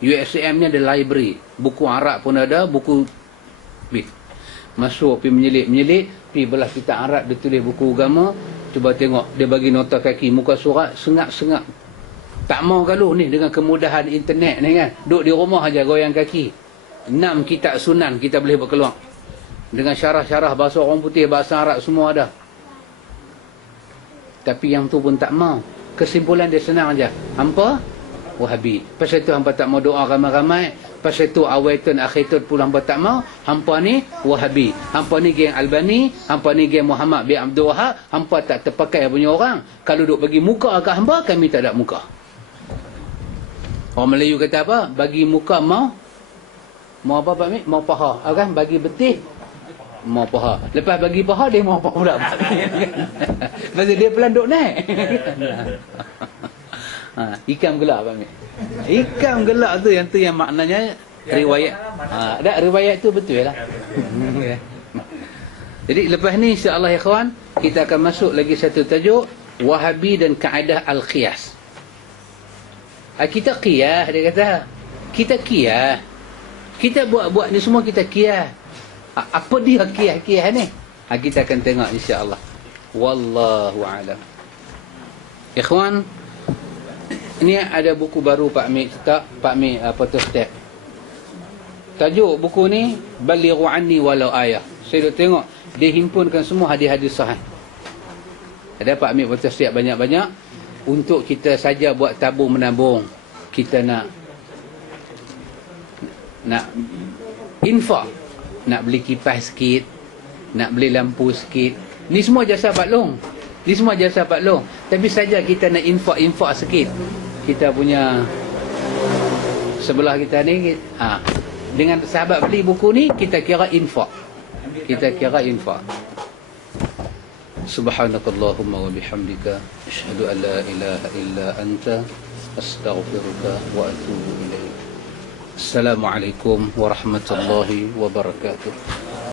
USM ni ada library. Buku Arab pun ada, buku masuk, pergi menyelit, pergi belah kitab Arab, dia tulis buku agama, cuba tengok, dia bagi nota kaki, muka surat sengap-sengap. Tak mau kalau ni dengan kemudahan internet ni kan, duduk di rumah aja goyang kaki. 6 kitab sunan kita boleh berkeluar dengan syarah-syarah bahasa orang putih, bahasa Arab, semua ada. Tapi yang tu pun tak mau. Kesimpulan dia senang aja, hampa Wahabi. Pasal tu hampa tak mau doa ramai-ramai. Pasal tu awaitun akhitun pun hampa tak mau. Hampa ni Wahabi. Hampa ni geng Albani. Hampa ni geng Muhammad bin Abdul Wahab. Hampa tak terpakai punya orang. Kalau duk bagi muka kat hampa, kami tak ada muka. Orang Melayu kata apa? Bagi muka mau apa Pak Mik? Mau paha. Kan? Bagi betih mau paha. Lepas bagi paha, dia mau paha pula. Pasal dia pelan duk naik. Ikam gelak Pak Mik. Ikam gelak tu yang maknanya riwayat. Ada riwayat tu betul lah. Jadi lepas ni insya-Allah ya kawan, kita akan masuk lagi satu tajuk, Wahabi dan kaedah al-qiyas. Kita qiyas, dia kata. Kita qiyas. Kita buat ni semua kita qiyas. Apa dia qiyas ni? Kita akan tengok insya-Allah. Wallahu a'lam. Ikhwan, ini ada buku baru Pak Mik cetak, Pak Mik photostat. Tajuk buku ni Balighu anni walau ayah. Saya dah tengok dia himpunkan semua hadis-hadis sahih. Ada Pak Mik photostat banyak-banyak untuk kita saja buat tabung menabung. Kita nak infak, nak beli kipas sikit, nak beli lampu sikit. Ni semua jasa Pak Long. Ni semua jasa Pak Long. Tapi saja kita nak infak sikit. Kita punya sebelah kita ni, dengan sahabat beli buku ni, kita kira infak. Kita kira infak. Subhanakallahumma wa bihamdika asyhadu an la ilaha illa anta astaghfiruka wa atubu ilaik. Assalamualaikum warahmatullahi wabarakatuh.